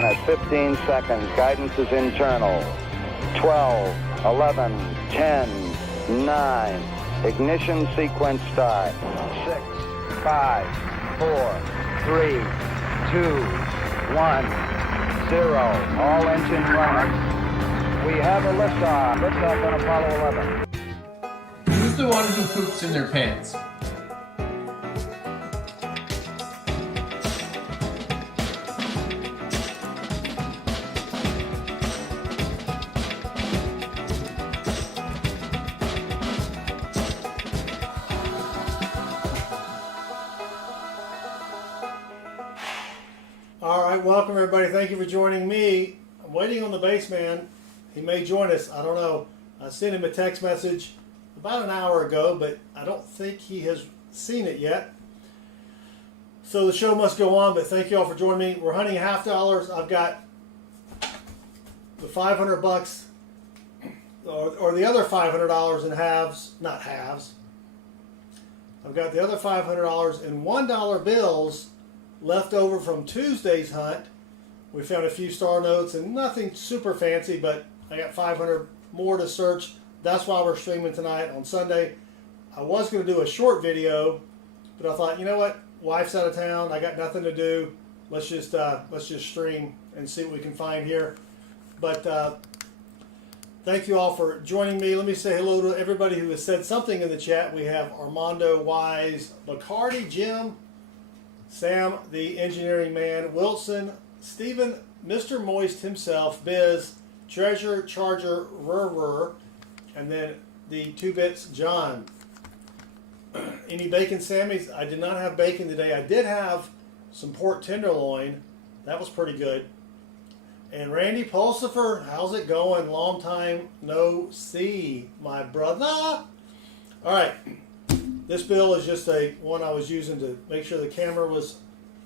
At 15 seconds, guidance is internal. 12, 11, 10, 9. Ignition sequence start. 6, 5, 4, 3, 2, 1, 0. All engine running. We have a liftoff. Liftoff on Apollo 11. Who's the one who poops in their pants? All right, welcome everybody. Thank you for joining me. I'm waiting on the baseman. He may join us. I don't know. I sent him a text message about an hour ago, but I don't think he has seen it yet. So the show must go on, but thank you all for joining me. We're hunting half dollars. I've got the $500 or the other $500 in halves, not halves. I've got the other $500 in $1 bills left over from Tuesday's hunt. We found a few star notes and nothing super fancy, but I got 500 more to search. That's why we're streaming tonight on Sunday. I was going to do a short video, but I thought, you know what? Wife's out of town. I got nothing to do. Let's just stream and see what we can find here. But thank you all for joining me. Let me say hello to everybody who has said something in the chat. We have Armando Wise, Bacardi, Jim, Sam, the engineering man, Wilson, Stephen, Mr. Moist himself, Biz, Treasure, Charger, Rur, and then the 2 bits, John. Any bacon Sammys? I did not have bacon today. I did have some pork tenderloin. That was pretty good. And Randy Pulsifer, how's it going? Long time no see, my brother. All right. This bill is just a one I was using to make sure the camera was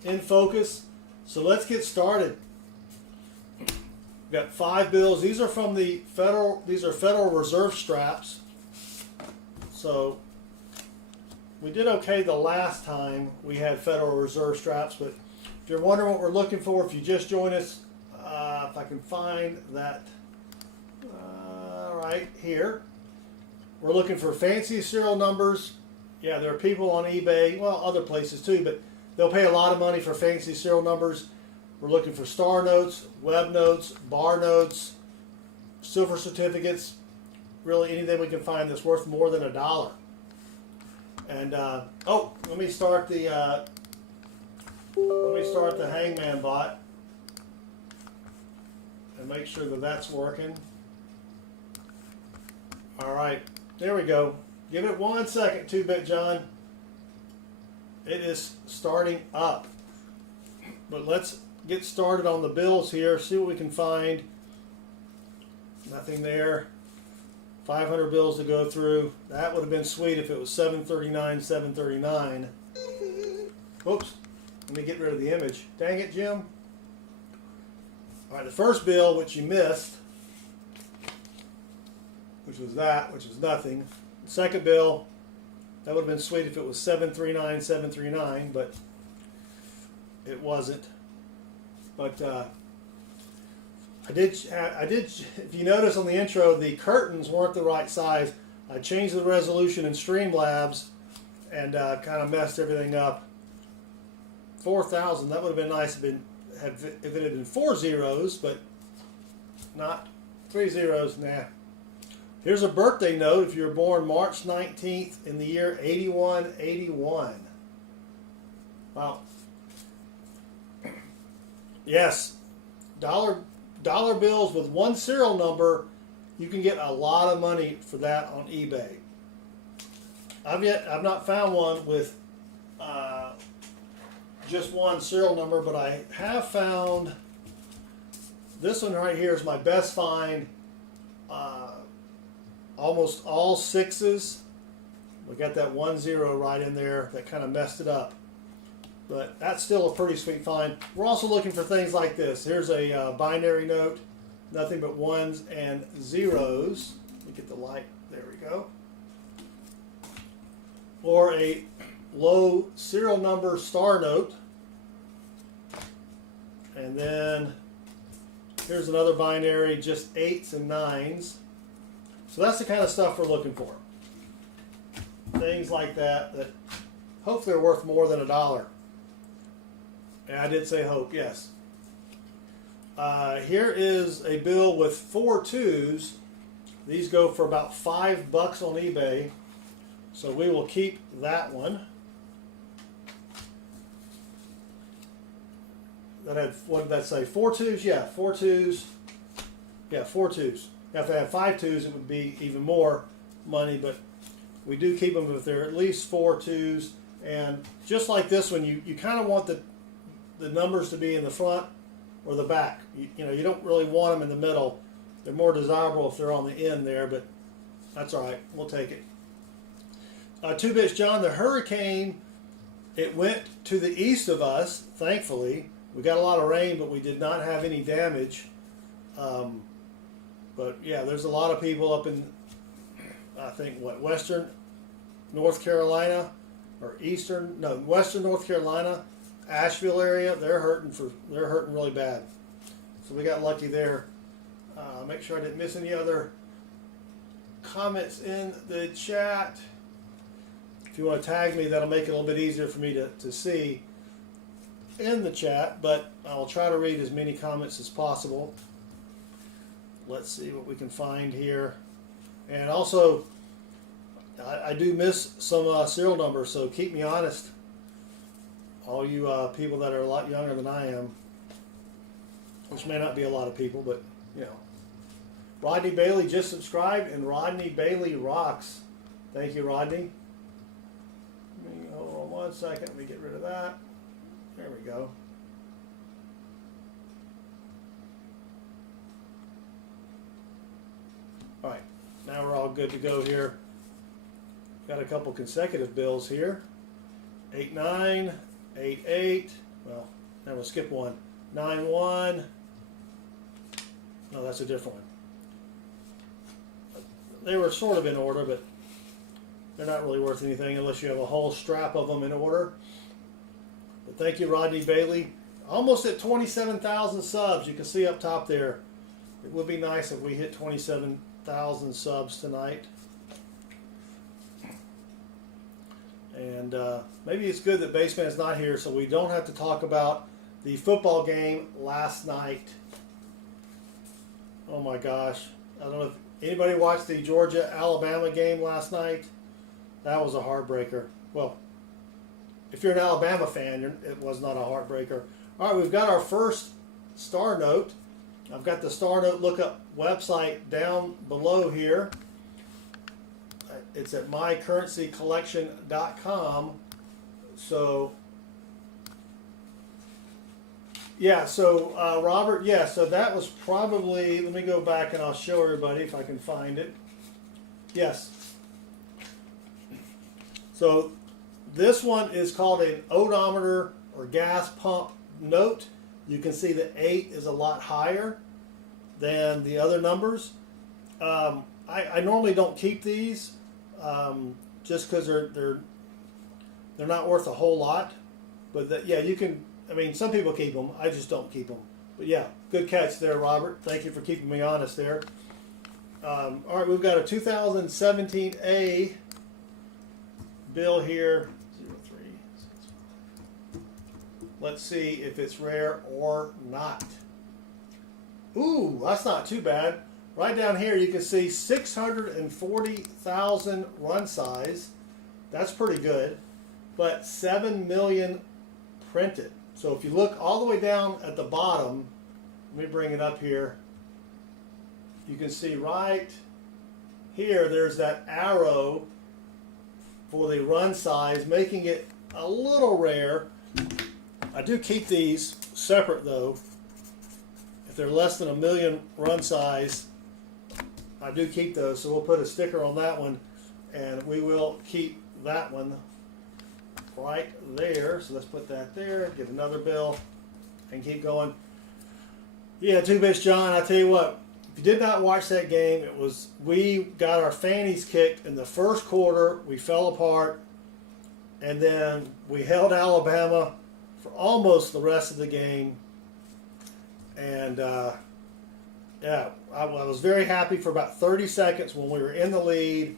in focus. So let's get started. We've got 5 bills. These are from the Federal Reserve straps. So we did okay the last time we had Federal Reserve straps, but if you're wondering what we're looking for, if you just joined us, if I can find that right here, we're looking for fancy serial numbers. Yeah, there are people on eBay, well, other places too, but they'll pay a lot of money for fancy serial numbers. We're looking for star notes, web notes, bar notes, silver certificates, really anything we can find that's worth more than $1. And oh, let me start the hangman bot and make sure that that's working. All right, there we go. Give it 1 second, 2-bit John. It is starting up. But let's get started on the bills here, see what we can find. Nothing there. 500 bills to go through. That would have been sweet if it was 739, 739. Oops, let me get rid of the image. Dang it, Jim. All right, the first bill, which you missed, which was nothing. The second bill, that would have been sweet if it was 739, 739, but it wasn't. But I did. If you notice on the intro, the curtains weren't the right size. I changed the resolution in Streamlabs and kind of messed everything up. 4,000. That would have been nice if it had been 4 zeros, but not 3 zeros. Nah. Here's a birthday note if you were born March 19th in the year 8181. Wow. Yes, dollar bills with 1 serial number, you can get a lot of money for that on eBay. I've not found one with just 1 serial number, but I have found this one right here is my best find. Almost all 6s. We got that 1 0 right in there that kind of messed it up. But that's still a pretty sweet find. We're also looking for things like this. Here's a binary note. Nothing but 1s and 0s. Let me get the light. There we go. Or a low serial number star note. And then Here's another binary, just 8s and 9s. So that's the kind of stuff we're looking for. Things like that that hopefully are worth more than $1. And I did say hope, yes. Here is a bill with 4 2s. These go for about $5 on eBay. So we will keep that one. That had, what did that say? 4 2s? Yeah, 4 2s. Yeah, 4 2s. If they had 5 2s, it would be even more money, but we do keep them if they're at least 4 2s. And just like this one, you kind of want the numbers to be in the front or the back. You know, you don't really want them in the middle. They're more desirable if they're on the end there, but that's all right. We'll take it. 2-Bits John, the hurricane, it went to the east of us, thankfully. We got a lot of rain, but we did not have any damage. But yeah, there's a lot of people up in, I think, what, western North Carolina or western North Carolina, Asheville area. They're hurting really bad. So we got lucky there. Make sure I didn't miss any other comments in the chat. If you want to tag me, that'll make it a little bit easier for me to see in the chat, but I'll try to read as many comments as possible. Let's see what we can find here. And also, I do miss some serial numbers, so keep me honest. All you people that are a lot younger than I am, which may not be a lot of people, but you know. Rodney Bailey just subscribed, and Rodney Bailey rocks. Thank you, Rodney. Hold on 1 second. Let me get rid of that. There we go. All right, now we're all good to go here. Got a couple consecutive bills here. 8-9, 8-8. Well, now we'll skip one. 9-1. No, that's a different one. They were sort of in order, but they're not really worth anything unless you have a whole strap of them in order. But thank you, Rodney Bailey. Almost at 27,000 subs. You can see up top there. It would be nice if we hit 27,000 subs tonight. And maybe it's good that Baseman's not here so we don't have to talk about the football game last night. Oh my gosh. I don't know if anybody watched the Georgia-Alabama game last night. That was a heartbreaker. Well, if you're an Alabama fan, it was not a heartbreaker. All right, we've got our first star note. I've got the star note lookup website down below here. It's at mycurrencycollection.com. So, yeah, so Robert, yeah, so that was probably, let me go back and I'll show everybody if I can find it. Yes. So this one is called an odometer or gas pump note. You can see the 8 is a lot higher than the other numbers. I normally don't keep these just because they're not worth a whole lot. But yeah, you can. I mean, some people keep them. I just don't keep them. But yeah, good catch there, Robert. Thank you for keeping me honest there. All right, we've got a 2017A bill here. 03. Let's see if it's rare or not. Ooh, that's not too bad. Right down here you can see 640,000 run size. That's pretty good. But 7 million printed. So if you look all the way down at the bottom, let me bring it up here. You can see right here there's that arrow for the run size, making it a little rare. I do keep these separate though. If they're less than 1 million run size, I do keep those. So we'll put a sticker on that one, and we will keep that one right there. So let's put that there, get another bill, and keep going. Yeah, 2-Bits John, I tell you what, if you did not watch that game, we got our fannies kicked in the first quarter. We fell apart, and then we held Alabama for almost the rest of the game. And Yeah, I was very happy for about 30 seconds when we were in the lead,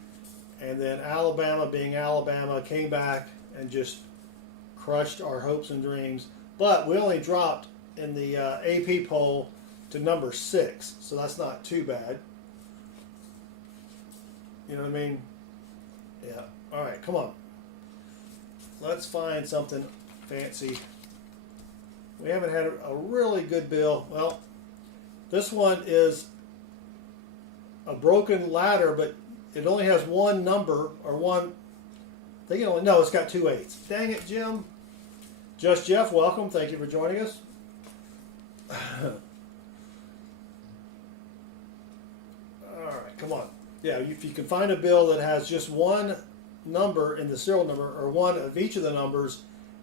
and then Alabama, being Alabama, came back and just crushed our hopes and dreams. But we only dropped in the AP poll to number 6, so that's not too bad. You know what I mean? Yeah. All right, come on. Let's find something fancy. We haven't had a really good bill. Well, this one is a broken ladder, but it only has one number, or one. I think it only, no, it's got 2 8s. Dang it, Jim. Just Jeff, welcome. Thank you for joining us. All right, come on. Yeah, if you can find a bill that has just one number in the serial number, or one of each of the numbers,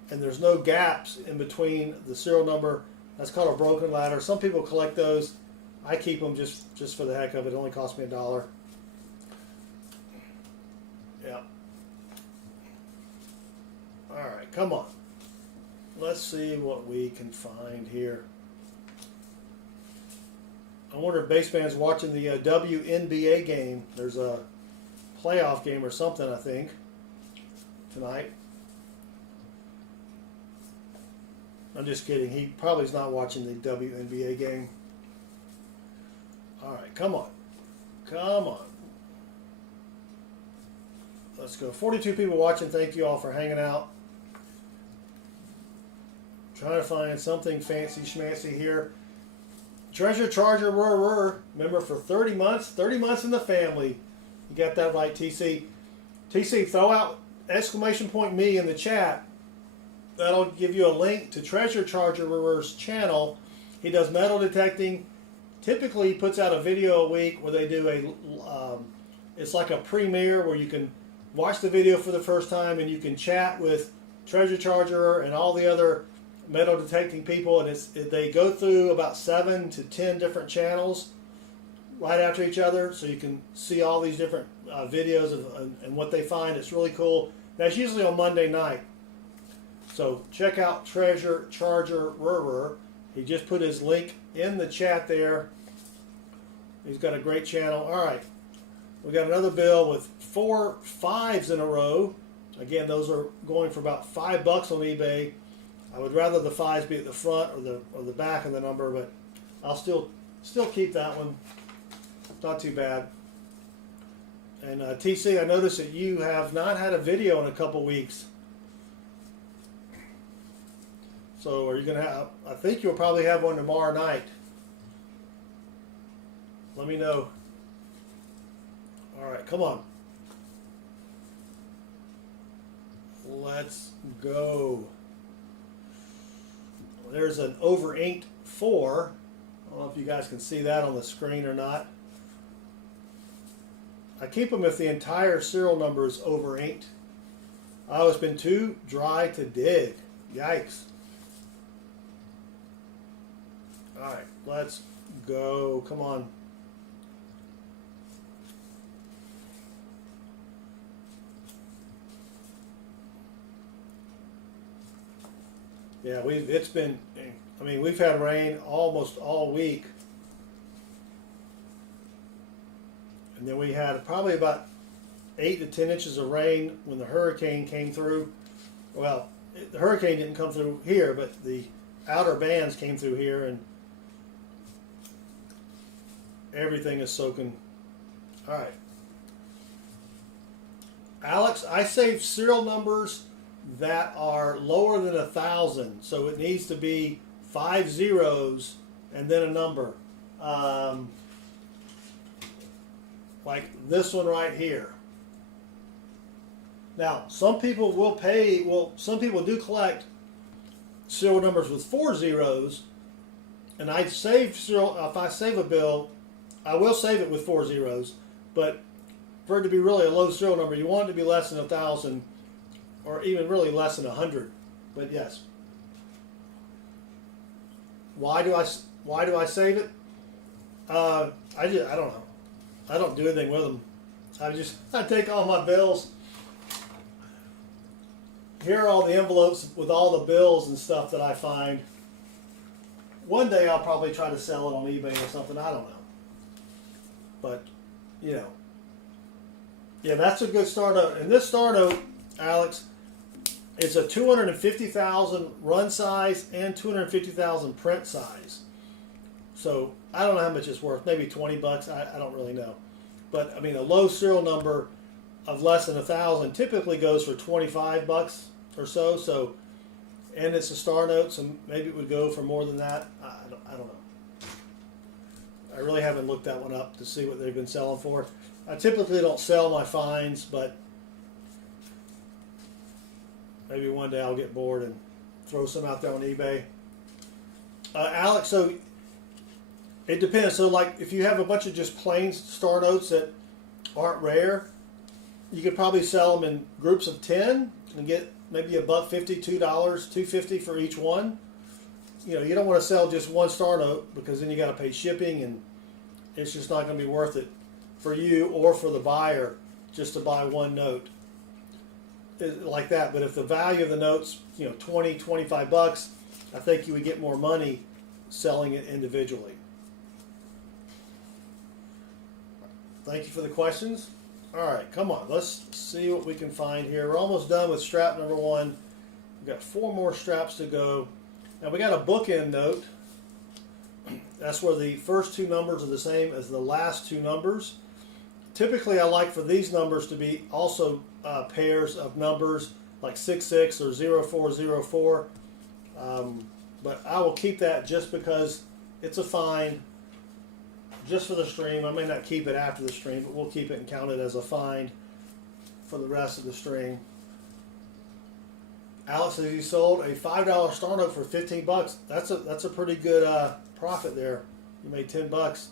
and there's no gaps in between the serial number, that's called a broken ladder. Some people collect those. I keep them just for the heck of it. It only cost me $1. Yeah. All right, come on. Let's see what we can find here. I wonder if Baseman's watching the WNBA game. There's a playoff game or something, I think, tonight. I'm just kidding. He probably is not watching the WNBA game. All right, come on. Come on. Let's go. 42 people watching. Thank you all for hanging out. Trying to find something fancy schmancy here. Treasure Charger remember, for 30 months in the family. You got that right, TC. TC, throw out !me in the chat. That'll give you a link to Treasure Charger's channel. He does metal detecting. Typically, he puts out a video a week where they do it's like a premiere where you can watch the video for the first time and you can chat with Treasure Charger and all the other metal detecting people, and they go through about 7 to 10 different channels right after each other, so you can see all these different videos and what they find. It's really cool. That's usually on Monday night. So check out Treasure Charger. He just put his link in the chat there. He's got a great channel. All right, we got another bill with 4 5s in a row. Again, those are going for about $5 on eBay. I would rather the 5s be at the front or the back of the number, but I'll still keep that one. Not too bad. And TC, I noticed that you have not had a video in a couple weeks. So are you going to have, I think you'll probably have one tomorrow night. Let me know. All right, come on. Let's go. There's an over inked 4. I don't know if you guys can see that on the screen or not. I keep them if the entire serial number is over inked. Oh, it's been too dry to dig. Yikes. Alright, let's go. Come on. Yeah, we've had rain almost all week. And then we had probably about 8 to 10 inches of rain when the hurricane came through. Well, the hurricane didn't come through here, but the outer bands came through here, and everything is soaking. All right. Alex, I save serial numbers that are lower than 1,000, so it needs to be 5 zeros and then a number. Like this one right here. Now, some people will pay, some people do collect serial numbers with 4 zeros, and I save if I save a bill, I will save it with 4 zeros, but for it to be really a low serial number, you want it to be less than 1,000, or even really less than 100. But yes. Why do I save it? I don't know. I don't do anything with them. I take all my bills. Here are all the envelopes with all the bills and stuff that I find. One day I'll probably try to sell it on eBay or something. I don't know. But, you know, yeah, that's a good star note. And this star note, Alex, is a 250,000 run size and 250,000 print size. So I don't know how much it's worth. Maybe 20 bucks. I don't really know. But I mean, a low serial number of less than 1,000 typically goes for 25 bucks or so. So, and it's a star note, so maybe it would go for more than that. I don't know. I really haven't looked that one up to see what they've been selling for. I typically don't sell my finds, but maybe one day I'll get bored and throw some out there on eBay. Alex, so it depends. So like if you have a bunch of just plain star notes that aren't rare, you could probably sell them in groups of 10 and get maybe $1.50, $2, $2.50 for each one. You know, you don't want to sell just one star note because then you got to pay shipping and it's just not going to be worth it for you or for the buyer just to buy one note like that. But if the value of the note's, you know, 20, 25 bucks, I think you would get more money selling it individually. Thank you for the questions. All right, come on, let's see what we can find here. We're almost done with strap number 1. We've got 4 more straps to go. Now we got a bookend note. That's where the first 2 numbers are the same as the last 2 numbers. Typically I like for these numbers to be also pairs of numbers like 66 or 0404. But I will keep that just because it's a find just for the stream. I may not keep it after the stream, but we'll keep it and count it as a find for the rest of the stream. Alex says he sold a $5 star note for 15 bucks. That's a pretty good profit there. You made 10 bucks.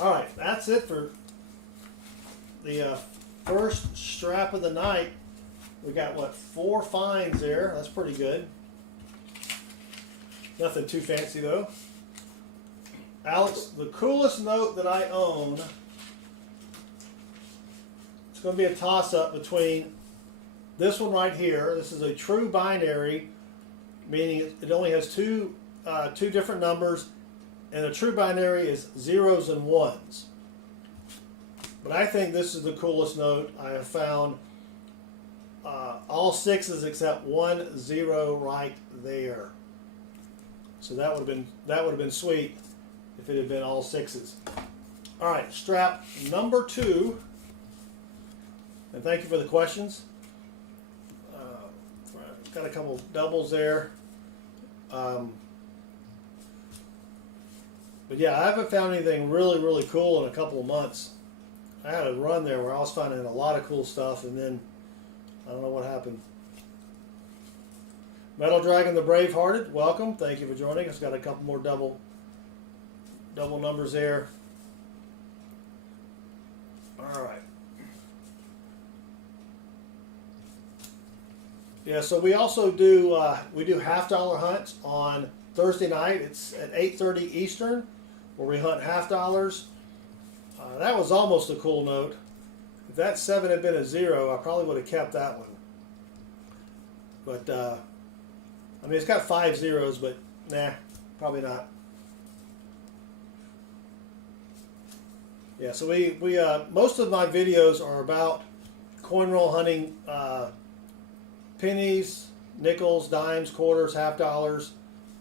All right, that's it for the first strap of the night. We got what, 4 finds there. That's pretty good. Nothing too fancy though. Alex, the coolest note that I own, it's going to be a toss-up between this one right here. This is a true binary, meaning it only has two different numbers, and a true binary is zeros and ones. But I think this is the coolest note I have found. All 6s except 1 0 right there. So that would have been sweet if it had been all 6s. All right, strap number 2. And thank you for the questions. Got a couple doubles there. But yeah, I haven't found anything really cool in a couple of months. I had a run there where I was finding a lot of cool stuff, and then I don't know what happened. Metal Dragon the Bravehearted, welcome. Thank you for joining us. Got a couple more double numbers there. All right. Yeah, so we also do half-dollar hunts on Thursday night. It's at 8:30 Eastern, where we hunt half-dollars. That was almost a cool note. If that 7 had been a 0, I probably would have kept that one. But I mean, it's got 5 zeros, but nah, probably not. Yeah, so we most of my videos are about coin roll hunting. Pennies, nickels, dimes, quarters, half-dollars.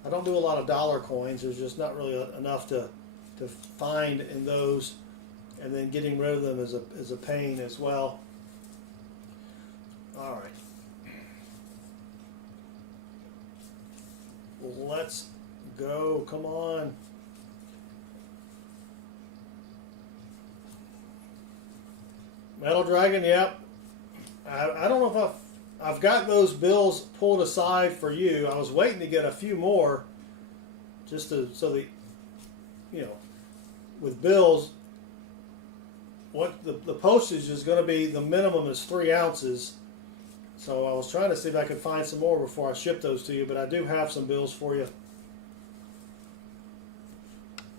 I don't do a lot of dollar coins. There's just not really enough to find in those, and then getting rid of them is a pain as well. All right, let's go. Come on. Metal Dragon, yep. I don't know if I've got those bills pulled aside for you. I was waiting to get a few more, just so that, you know, with bills, what the postage is going to be, the minimum is 3 ounces. So I was trying to see if I could find some more before I ship those to you, but I do have some bills for you.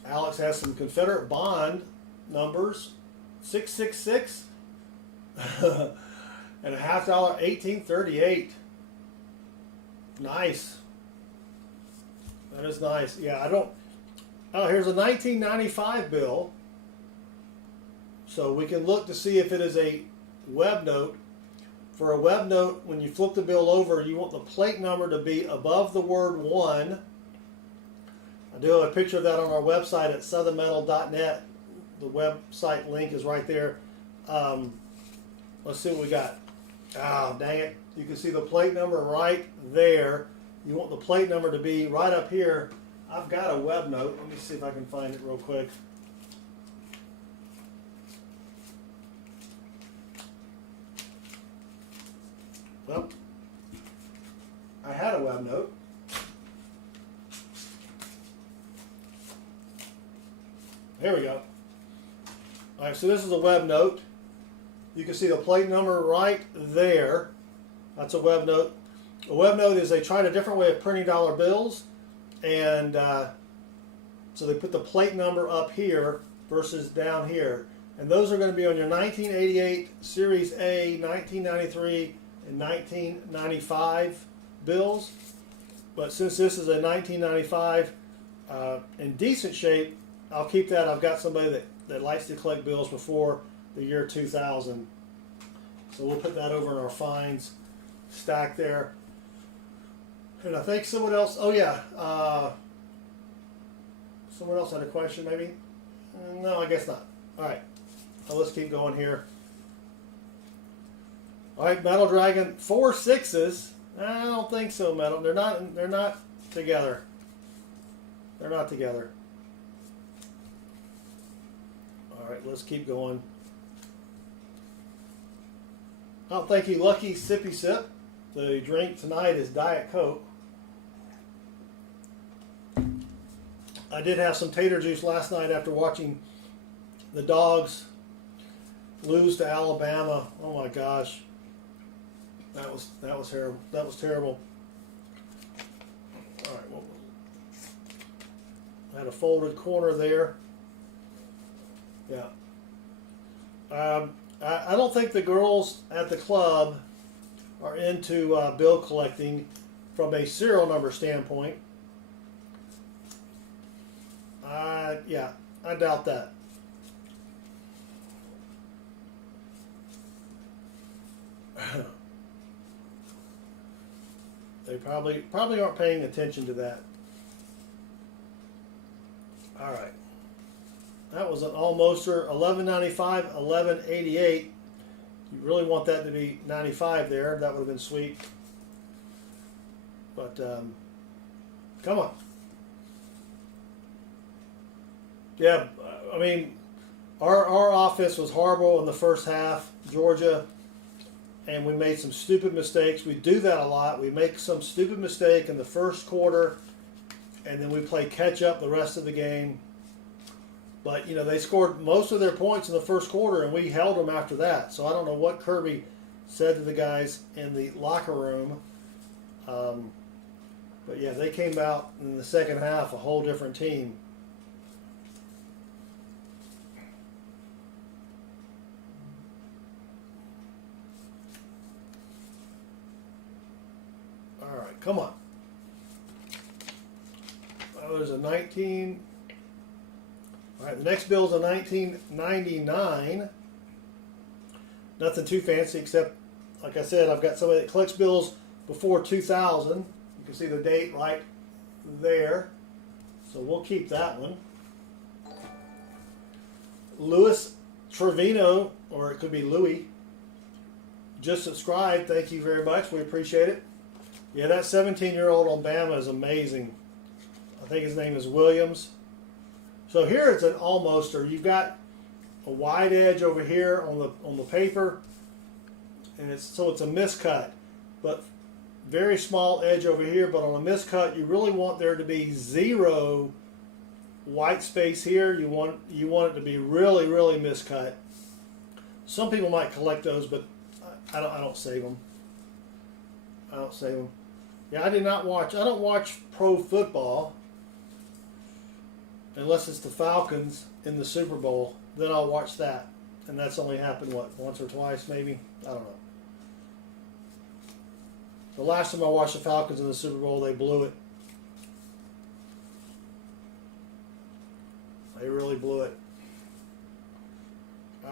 Alex has some Confederate bond numbers, 666. And a $half-dollar 1838. Nice. That is nice. Yeah, I don't. Oh, here's a 1995 bill. So we can look to see if it is a web note. For a web note, when you flip the bill over, you want the plate number to be above the word 1. I do have a picture of that on our website at southernmetal.net. The website link is right there. Let's see what we got. Ah, dang it. You can see the plate number right there. You want the plate number to be right up here. I've got a web note. Let me see if I can find it real quick. Well, I had a web note. Here we go. All right, so this is a web note. You can see the plate number right there. That's a web note. A web note is they tried a different way of printing dollar bills, and so they put the plate number up here versus down here. And those are going to be on your 1988 Series A, 1993, and 1995 bills. But since this is a 1995 in decent shape, I'll keep that. I've got somebody that likes to collect bills before the year 2000. So we'll put that over in our fines stack there. And I think someone else, oh yeah, someone else had a question maybe? No, I guess not. All right, well, let's keep going here. All right, Metal Dragon, 4 6s. I don't think so, Metal. They're not together. They're not together. All right, let's keep going. Oh, thank you, Lucky Sippy Sip. The drink tonight is Diet Coke. I did have some tater juice last night after watching the Dogs lose to Alabama. Oh my gosh, that was terrible. That was terrible. All right, well, I had a folded corner there. Yeah. I don't think the girls at the club are into bill collecting from a serial number standpoint. Yeah, I doubt that. They probably aren't paying attention to that. All right. That was an almoster, $11.95, $11.88. You really want that to be 95 there. That would have been sweet. But come on. Yeah, I mean, our offense was horrible in the first half, Georgia, and we made some stupid mistakes. We do that a lot. We make some stupid mistake in the first quarter, and then we play catch up the rest of the game. But, you know, they scored most of their points in the first quarter, and we held them after that. So I don't know what Kirby said to the guys in the locker room. But, yeah, they came out in the second half a whole different team. All right, come on. Oh, there's a 19... All right, the next bill is a 1999. Nothing too fancy except, like I said, I've got somebody that collects bills before 2000. You can see the date right there. So we'll keep that one. Louis Trevino, or it could be Louis, just subscribed. Thank you very much. We appreciate it. Yeah, that 17-year-old on Bama is amazing. I think his name is Williams. So here it's an almoster. You've got a wide edge over here on the paper, and it's a miscut, but very small edge over here. But on a miscut, you really want there to be 0 white space here. You want it to be really, really miscut. Some people might collect those, but I don't save them. I don't save them. Yeah, I don't watch pro football. Unless it's the Falcons in the Super Bowl, then I'll watch that. And that's only happened, what, once or twice maybe? I don't know. The last time I watched the Falcons in the Super Bowl, they blew it. They really blew it.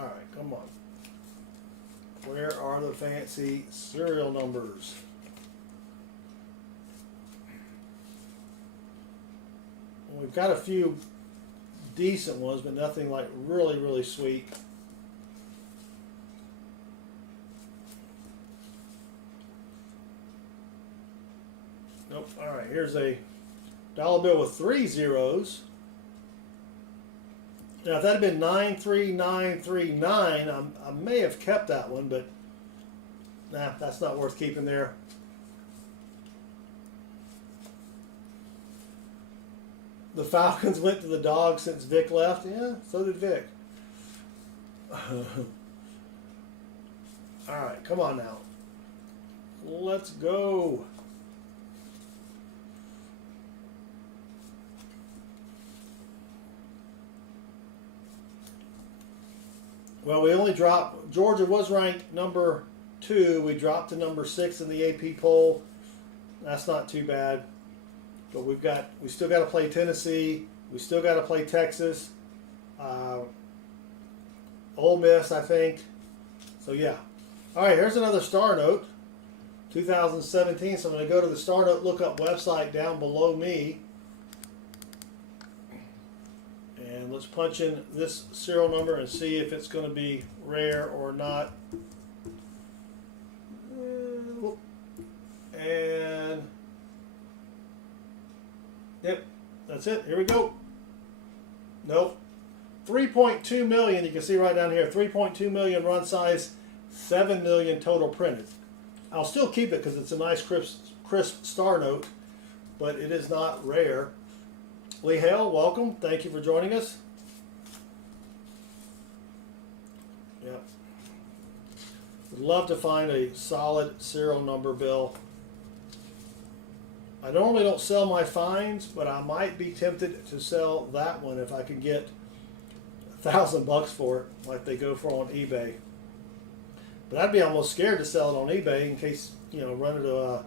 All right, come on. Where are the fancy serial numbers? We've got a few decent ones, but nothing like really, really sweet. Nope. All right, here's a dollar bill with 3 zeros. Now, if that had been 93939, I may have kept that one, but nah, that's not worth keeping there. The Falcons went to the Dogs since Vic left. Yeah, so did Vic. All right, come on now. Let's go. Well, we only dropped. Georgia was ranked number 2. We dropped to number 6 in the AP poll. That's not too bad. But we still got to play Tennessee. We still got to play Texas. Ole Miss, I think. So yeah. All right, here's another Star Note. 2017. So I'm going to go to the Star Note lookup website down below me. And let's punch in this serial number and see if it's going to be rare or not. And yep, that's it. Here we go. Nope. 3.2 million. You can see right down here. 3.2 million run size. 7 million total printed. I'll still keep it because it's a nice crisp Star Note, but it is not rare. Lee Hale, welcome. Thank you for joining us. Yep. Would love to find a solid serial number bill. I normally don't sell my finds, but I might be tempted to sell that one if I could get $1,000 for it, like they go for on eBay. But I'd be almost scared to sell it on eBay in case, you know, run into a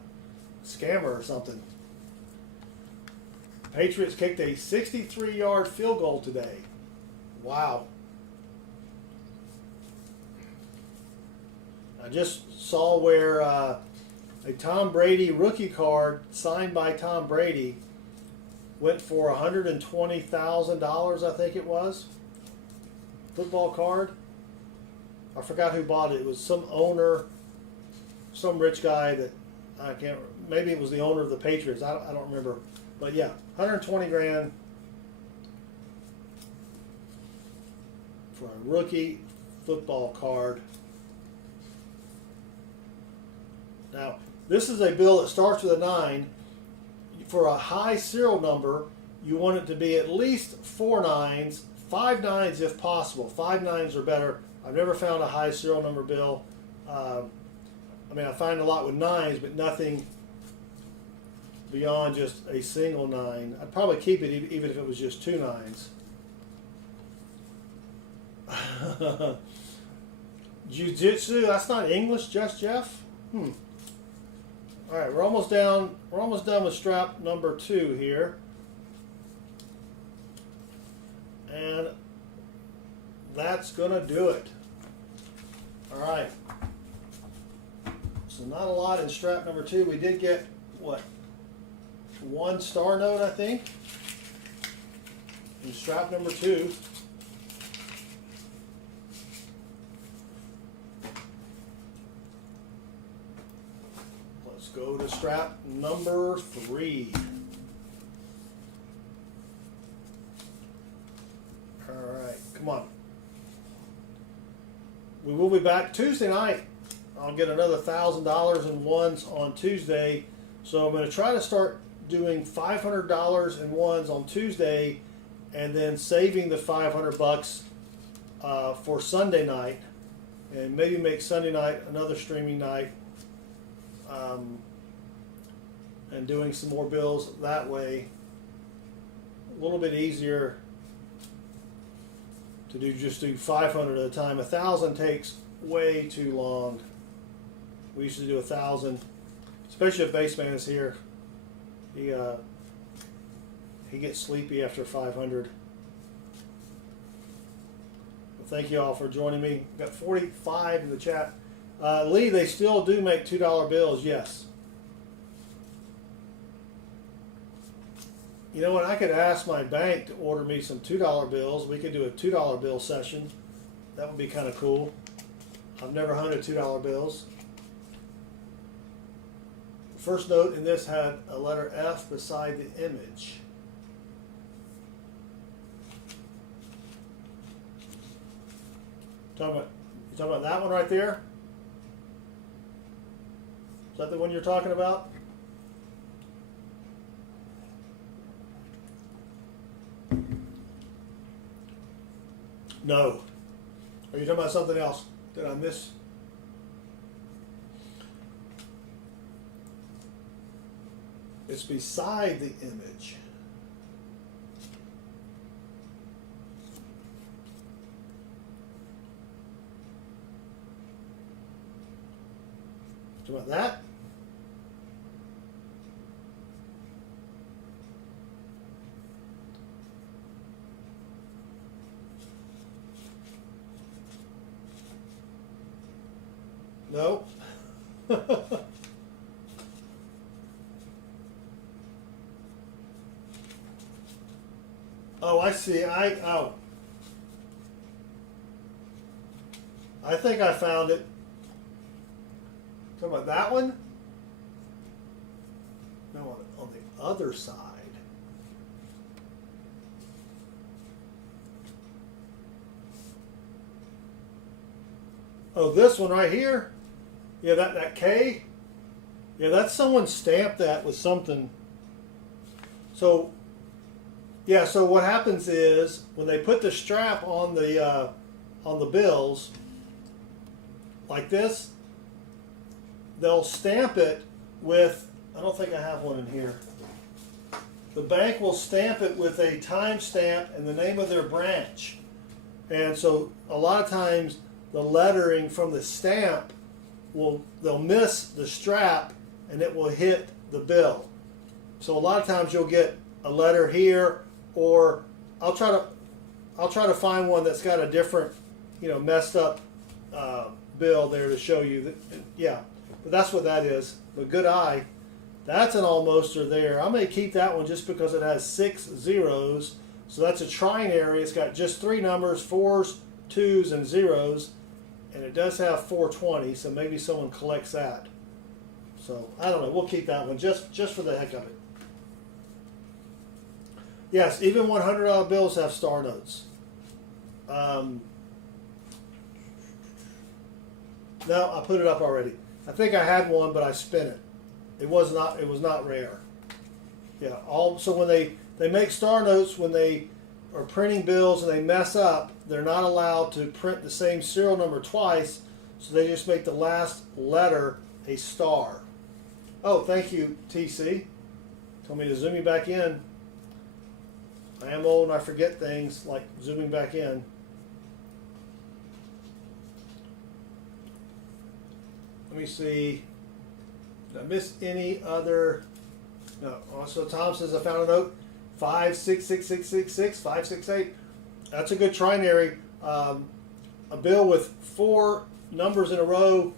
scammer or something. Patriots kicked a 63-yard field goal today. Wow. I just saw where a Tom Brady rookie card signed by Tom Brady went for $120,000, I think it was. Football card. I forgot who bought it. It was some owner, some rich guy that I can't. Maybe it was the owner of the Patriots. I don't remember. But yeah, 120 grand for a rookie football card. Now, this is a bill that starts with a 9. For a high serial number, you want it to be at least 4 9s, 5 9s if possible. 5 9s are better. I've never found a high serial number bill. I mean, I find a lot with 9s, but nothing beyond just a single 9. I'd probably keep it even if it was just 2 9s. Jiu-jitsu, that's not English, just Jeff? All right, we're almost done. We're almost done with strap number 2 here. And that's gonna do it. All right. So not a lot in strap number 2. We did get, what, 1 Star Note, I think, in strap number 2. Let's go to strap number 3. All right, come on. We will be back Tuesday night. I'll get another $1,000 in ones on Tuesday. So I'm going to try to start doing $500 in ones on Tuesday, and then saving the $500 for Sunday night, and maybe make Sunday night another streaming night, and doing some more bills that way. A little bit easier to just do 500 at a time. 1,000 takes way too long. We used to do 1,000, especially if Baseman is here. He gets sleepy after 500. Thank you all for joining me. We've got 45 in the chat. Lee, they still do make $2 bills, yes. You know what? I could ask my bank to order me some $2 bills. We could do a $2 bill session. That would be kind of cool. I've never hunted $2 bills. The first note in this had a letter F beside the image. You talking about that one right there? Is that the one you're talking about? No. Are you talking about something else? Did I miss? It's beside the image. Talking about that? No. Oh, I see. I think I found it. Talking about that one? No, on the other side. Oh, this one right here? Yeah, that K? Yeah, that's someone stamped that with something. So, yeah, so what happens is when they put the strap on the bills, like this, they'll stamp it with, I don't think I have one in here. The bank will stamp it with a timestamp and the name of their branch. And so a lot of times the lettering from the stamp they'll miss the strap and it will hit the bill. So a lot of times you'll get a letter here, or I'll try to find one that's got a different, messed up bill there to show you that. Yeah, but that's what that is. But good eye. That's an almoster there. I may keep that one just because it has 6 zeros. So that's a trinary. It's got just 3 numbers, 4s, 2s, and 0s. And it does have 420, so maybe someone collects that. So I don't know. We'll keep that one just for the heck of it. Yes, even $100 bills have star notes. No, I put it up already. I think I had one, but I spin it. It was not rare. Yeah. So when they make star notes, when they are printing bills and they mess up, they're not allowed to print the same serial number twice, so they just make the last letter a star. Oh, thank you, TC. Told me to zoom you back in. I am old and I forget things, like zooming back in. Let me see. Did I miss any other? No. Also, Tom says I found a note. 566666 568. That's a good trinary. A bill with 4 numbers in a row.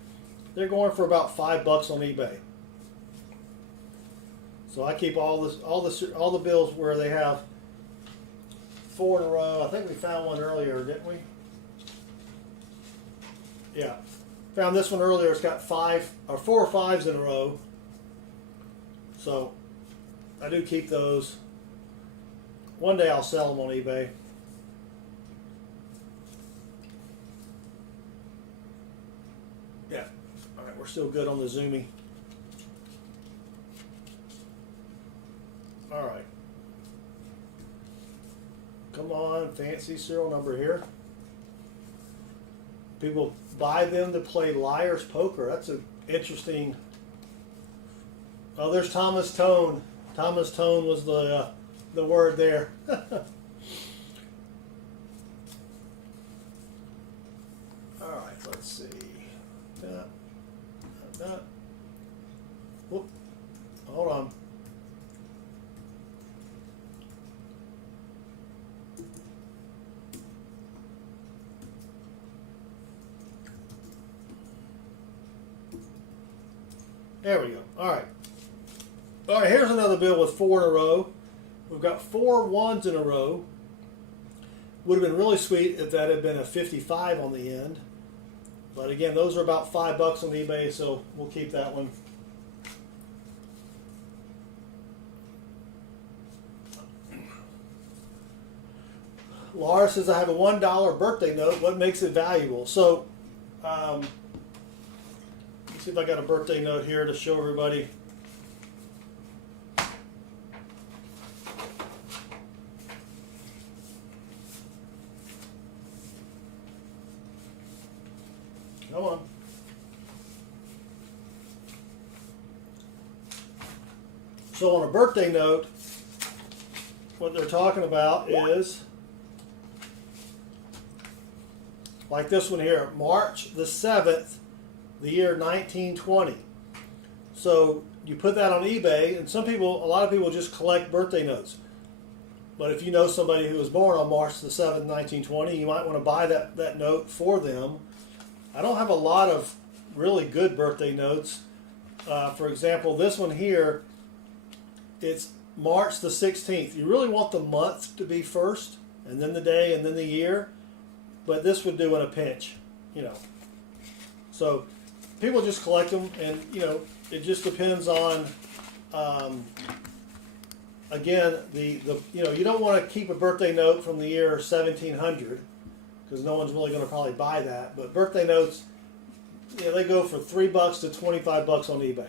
They're going for about $5 on eBay. So I keep all the bills where they have 4 in a row. I think we found one earlier, didn't we? Yeah, found this one earlier. It's got 4 or 5s in a row. So I do keep those. One day I'll sell them on eBay. Yeah. All right, we're still good on the zooming. All right. Come on, fancy serial number here. People buy them to play liar's poker. That's an interesting. Oh, there's Thomas Tone. Thomas Tone was the word there. All right, let's see. Whoop. Hold on. There we go. All right. All right, here's another bill with 4 in a row. We've got 4 ones in a row. Would have been really sweet if that had been a 55 on the end. But again, those are about $5 on eBay, so we'll keep that one. Laura says, I have a $1 birthday note. What makes it valuable? So, let's see if I got a birthday note here to show everybody. Come on. So on a birthday note, what they're talking about is, like this one here, March the 7th, the year 1920. So you put that on eBay, and a lot of people just collect birthday notes. But if you know somebody who was born on March the 7th, 1920, you might want to buy that note for them. I don't have a lot of really good birthday notes. For example, this one here, it's March the 16th. You really want the month to be first, and then the day, and then the year. But this would do in a pinch, you know. So people just collect them, and you know, it just depends on. Again, you know, you don't want to keep a birthday note from the year 1700 because no one's really going to probably buy that. But birthday notes, you know, they go for $3 to $25 on eBay.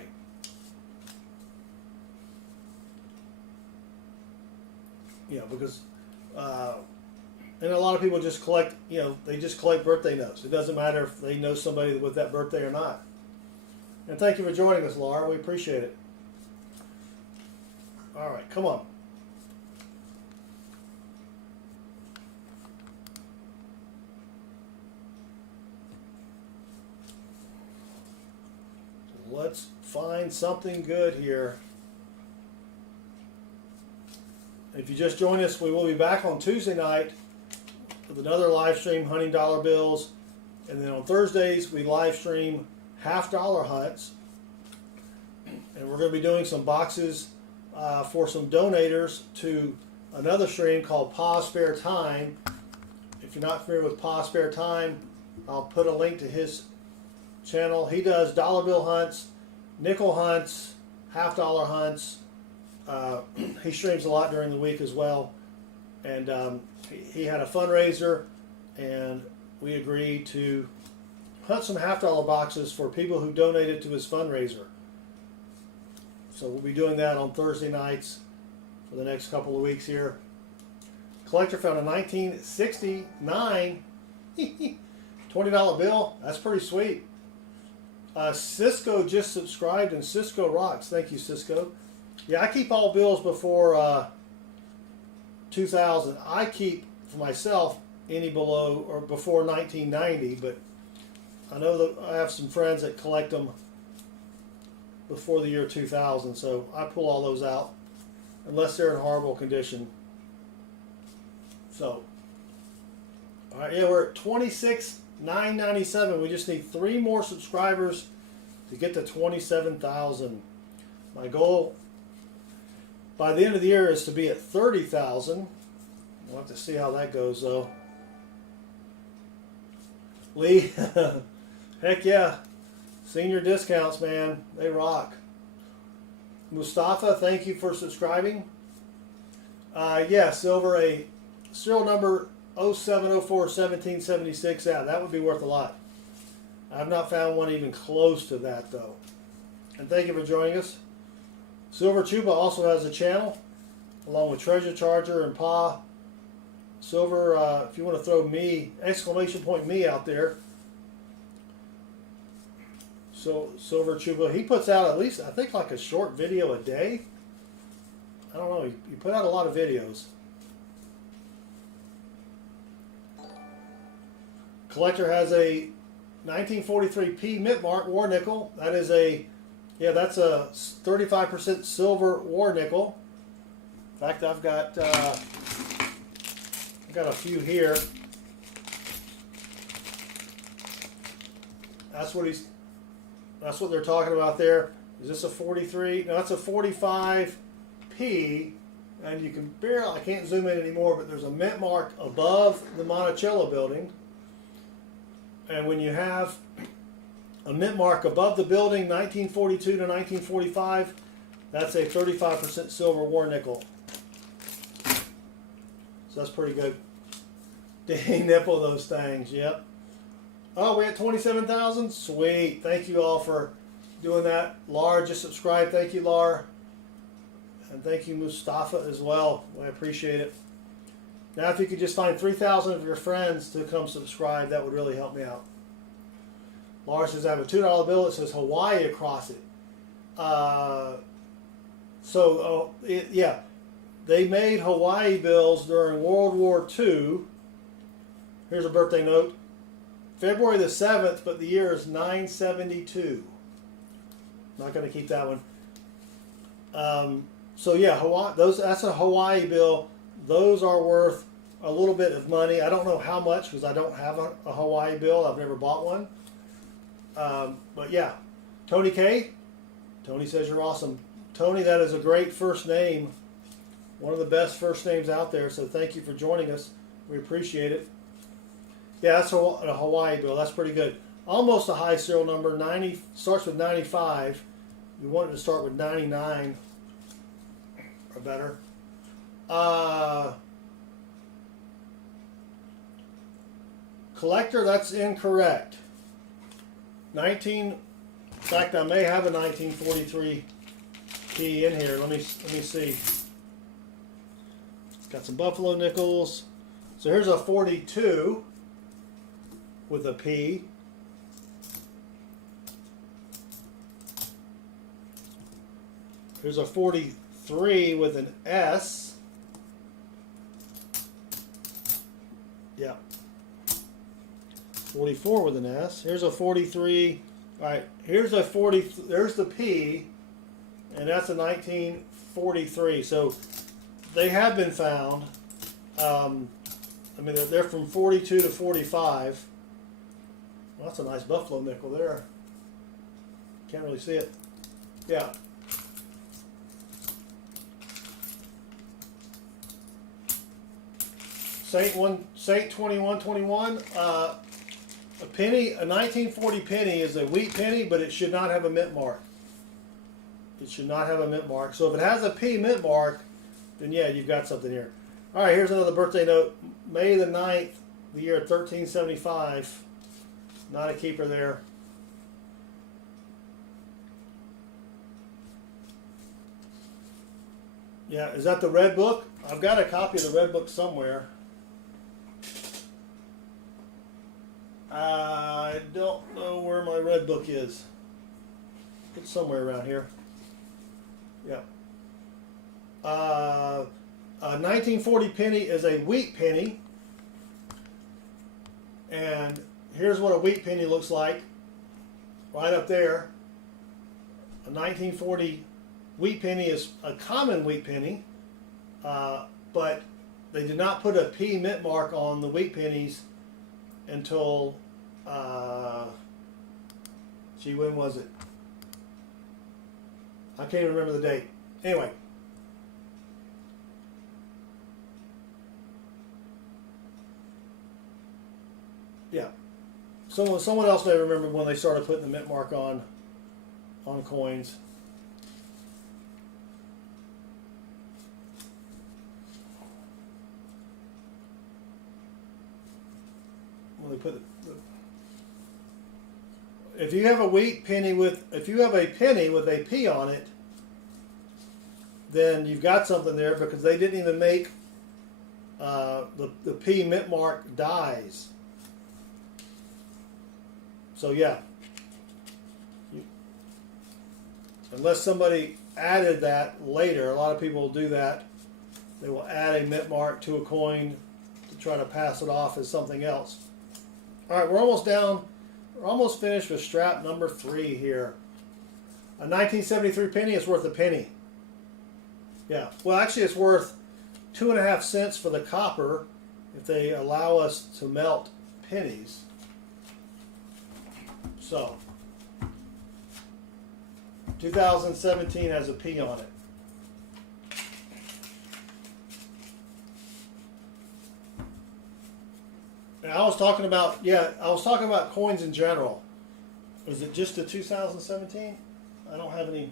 You know, because. And a lot of people just collect, you know, they just collect birthday notes. It doesn't matter if they know somebody with that birthday or not. And thank you for joining us, Laura. We appreciate it. All right, come on. Let's find something good here. If you just joined us, we will be back on Tuesday night with another live stream, hunting dollar bills. And then on Thursdays, we live stream half-dollar hunts. And we're going to be doing some boxes for some donators to another stream called Pa's Spare Time. If you're not familiar with Pa's Spare Time, I'll put a link to his channel. He does dollar bill hunts, nickel hunts, half-dollar hunts. He streams a lot during the week as well. And he had a fundraiser, and we agreed to hunt some half-dollar boxes for people who donated to his fundraiser. So we'll be doing that on Thursday nights for the next couple of weeks here. Collector found a 1969 $20 bill. That's pretty sweet. Cisco just subscribed, and Cisco rocks. Thank you, Cisco. Yeah, I keep all bills before 2000. I keep for myself any below or before 1990, but I know that I have some friends that collect them before the year 2000, so I pull all those out unless they're in horrible condition. So, all right, yeah, we're at 26,997. We just need 3 more subscribers to get to 27,000. My goal by the end of the year is to be at 30,000. We'll have to see how that goes, though. Lee, heck yeah. Senior discounts, man. They rock. Mustafa, thank you for subscribing. Yeah, Silver, a serial number 07041776. Yeah, that would be worth a lot. I've not found one even close to that, though. And thank you for joining us. Silver Chuba also has a channel, along with Treasure Charger and Pa. Silver, if you want to throw me, exclamation point me out there. So Silver Chuba, he puts out at least, I think, like a short video a day. I don't know, he put out a lot of videos. Collector has a 1943 P mint mark war nickel. That is a, yeah, that's a 35% silver war nickel. In fact, I've got a few here. That's what they're talking about there. Is this a 43? No, it's a 45p, and you can barely, I can't zoom in anymore, but there's a mint mark above the Monticello building. And when you have a mint mark above the building, 1942 to 1945, that's a 35% silver war nickel. So that's pretty good. Dang, nipple those things, yep. Oh, we're at 27,000? Sweet. Thank you all for doing that. Laura just subscribed. Thank you, Laura. And thank you, Mustafa, as well. I appreciate it. Now, if you could just find 3,000 of your friends to come subscribe, that would really help me out. Laura says, I have a $2 bill that says Hawaii across it. Yeah, they made Hawaii bills during World War II. Here's a birthday note. February the 7th, but the year is 972. Not going to keep that one. So yeah, Hawaii. That's a Hawaii bill. Those are worth a little bit of money. I don't know how much because I don't have a Hawaii bill. I've never bought one. But yeah, Tony K. Tony says you're awesome. Tony, that is a great first name. One of the best first names out there. So thank you for joining us. We appreciate it. Yeah, that's a Hawaii bill. That's pretty good. Almost a high serial number. 90 starts with 95. You want it to start with 99 or better. Collector, that's incorrect. In fact, I may have a 1943 key in here. Let me see. It's got some buffalo nickels. So here's a 42 with a P. Here's a 43 with an S. Yeah. 44 with an S. Here's a 43. All right, here's a 40. There's the P, and that's a 1943. So they have been found. I mean, they're from 42 to 45. Well, that's a nice buffalo nickel there. Can't really see it. Yeah. Saint 2121. A penny, a 1940 penny is a wheat penny, but it should not have a mint mark. It should not have a mint mark. So if it has a P mint mark, then yeah, you've got something here. All right, here's another birthday note. May the 9th, the year 1375. Not a keeper there. Yeah, is that the red book? I've got a copy of the red book somewhere. I don't know where my red book is. It's somewhere around here. Yeah. A 1940 penny is a wheat penny. And here's what a wheat penny looks like. Right up there. A 1940 wheat penny is a common wheat penny. But they did not put a P mint mark on the wheat pennies until, gee, when was it? I can't even remember the date. Anyway. Yeah. Someone else may remember when they started putting the mint mark on coins. They put if you have a wheat penny if you have a penny with a P on it, then you've got something there because they didn't even make the P mint mark dies. So yeah, unless somebody added that later, a lot of people will do that. They will add a mint mark to a coin to try to pass it off as something else. All right, we're almost done. We're almost finished with strap number 3 here. A 1973 penny is worth a penny. Yeah, well, actually, it's worth 2.5 cents for the copper if they allow us to melt pennies. So, 2017 has a P on it. And I was talking about, I was talking about coins in general. Was it just the 2017? I don't have any.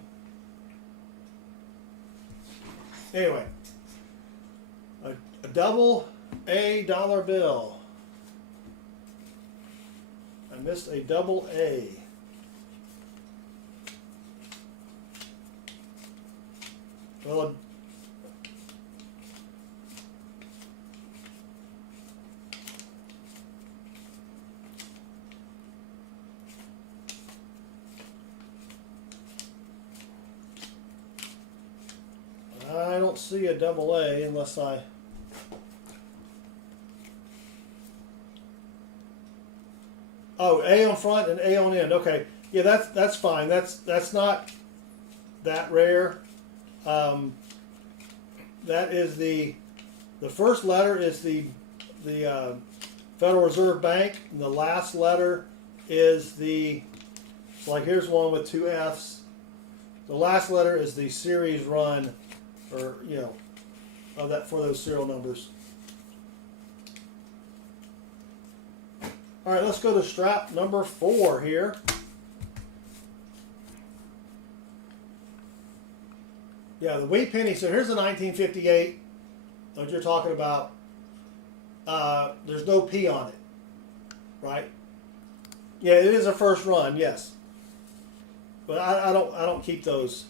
Anyway, a double A dollar bill. I missed a double A. Well, I don't see a double A unless I. Oh, A on front and A on end. Okay, yeah, that's fine. That's not that rare. That is the first letter is the Federal Reserve Bank, and the last letter is the, like here's one with two F's. The last letter is the series run, or of that for those serial numbers. All right, let's go to strap number 4 here. Yeah, the wheat penny. So here's the 1958 that you're talking about. There's no P on it, right? Yeah, it is a first run, yes. But I don't keep those.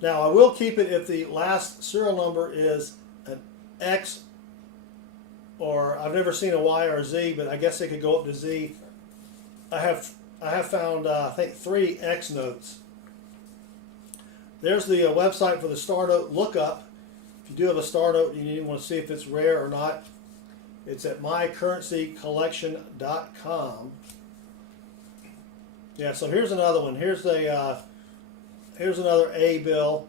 Now I will keep it if the last serial number is an X, or I've never seen a Y or a Z, but I guess they could go up to Z. I have found I think 3 X notes. There's the website for the star note lookup. If you do have a star note and you want to see if it's rare or not, it's at mycurrencycollection.com. Yeah, so here's another one. Here's another A bill.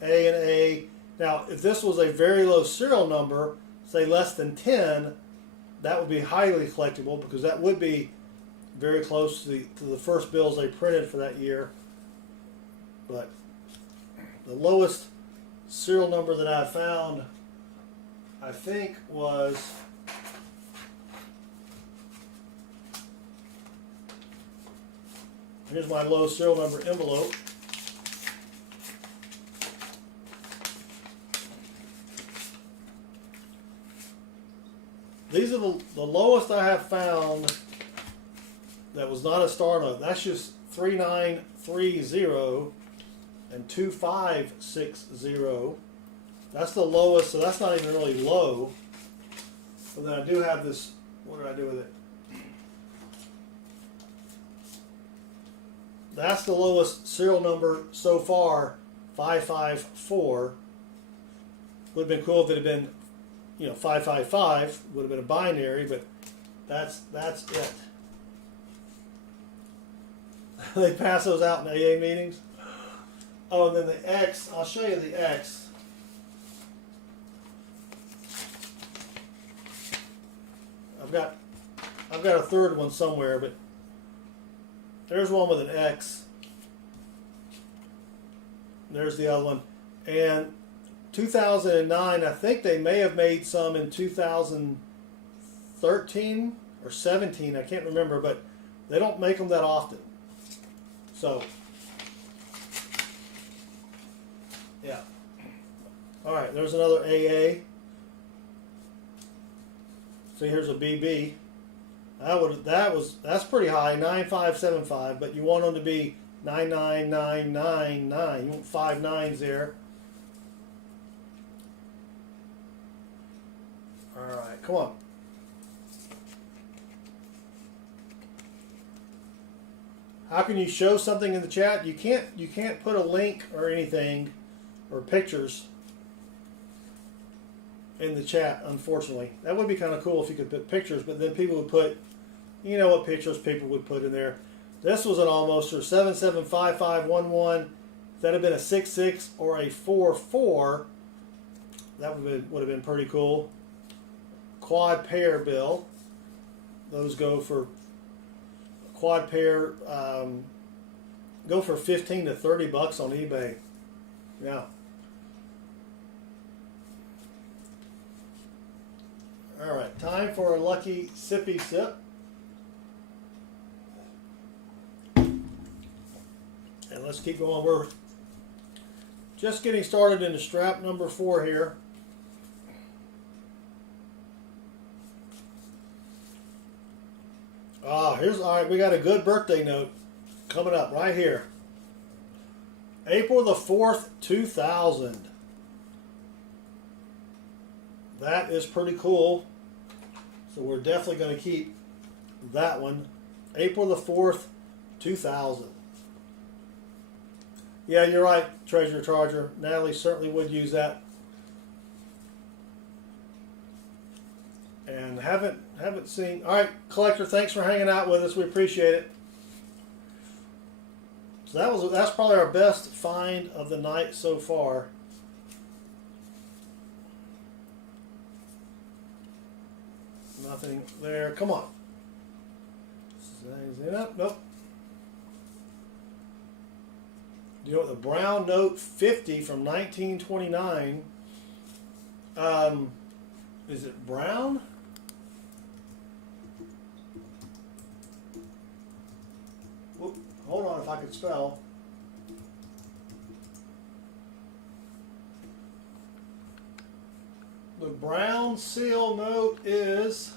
A and A. Now, if this was a very low serial number, say less than 10, that would be highly collectible because that would be very close to the first bills they printed for that year. But the lowest serial number that I found, I think, was here's my low serial number envelope. These are the lowest I have found that was not a star note. That's just 3930 and 2560. That's the lowest, so that's not even really low. But then I do have this, what did I do with it? That's the lowest serial number so far, 554. Would have been cool if it had been, 555. Would have been a binary, but that's it. They pass those out in AA meetings. Oh, and then the X, I'll show you the X. I've got a third one somewhere, but there's one with an X. There's the other one. And 2009, I think they may have made some in 2013 or 17. I can't remember, but they don't make them that often. So, yeah. All right, there's another AA. See, here's a BB. That's pretty high, 9575, but you want them to be 99999. You want 5 nines there. All right, come on. How can you show something in the chat? You can't put a link or anything or pictures in the chat, unfortunately. That would be kind of cool if you could put pictures, but then people would put, you know what pictures people would put in there. This was an almoster, 775511. If that had been a 66 or a 44, that would have been pretty cool. Quad pair bill. Those go for quad pair go for 15 to 30 bucks on eBay. Yeah. All right, time for a lucky sippy sip. And let's keep going. We're just getting started into strap number 4 here. All right, we got a good birthday note coming up right here. April the 4th, 2000. That is pretty cool. So we're definitely going to keep that one. April the 4th, 2000. Yeah, you're right, Treasure Charger. Natalie certainly would use that. And haven't seen. All right, collector, thanks for hanging out with us. We appreciate it. So that's probably our best find of the night so far. Nothing there. Come on. Nope. You know, the brown note 50 from 1929. Is it brown? Whoop, hold on, if I could spell. The brown seal note is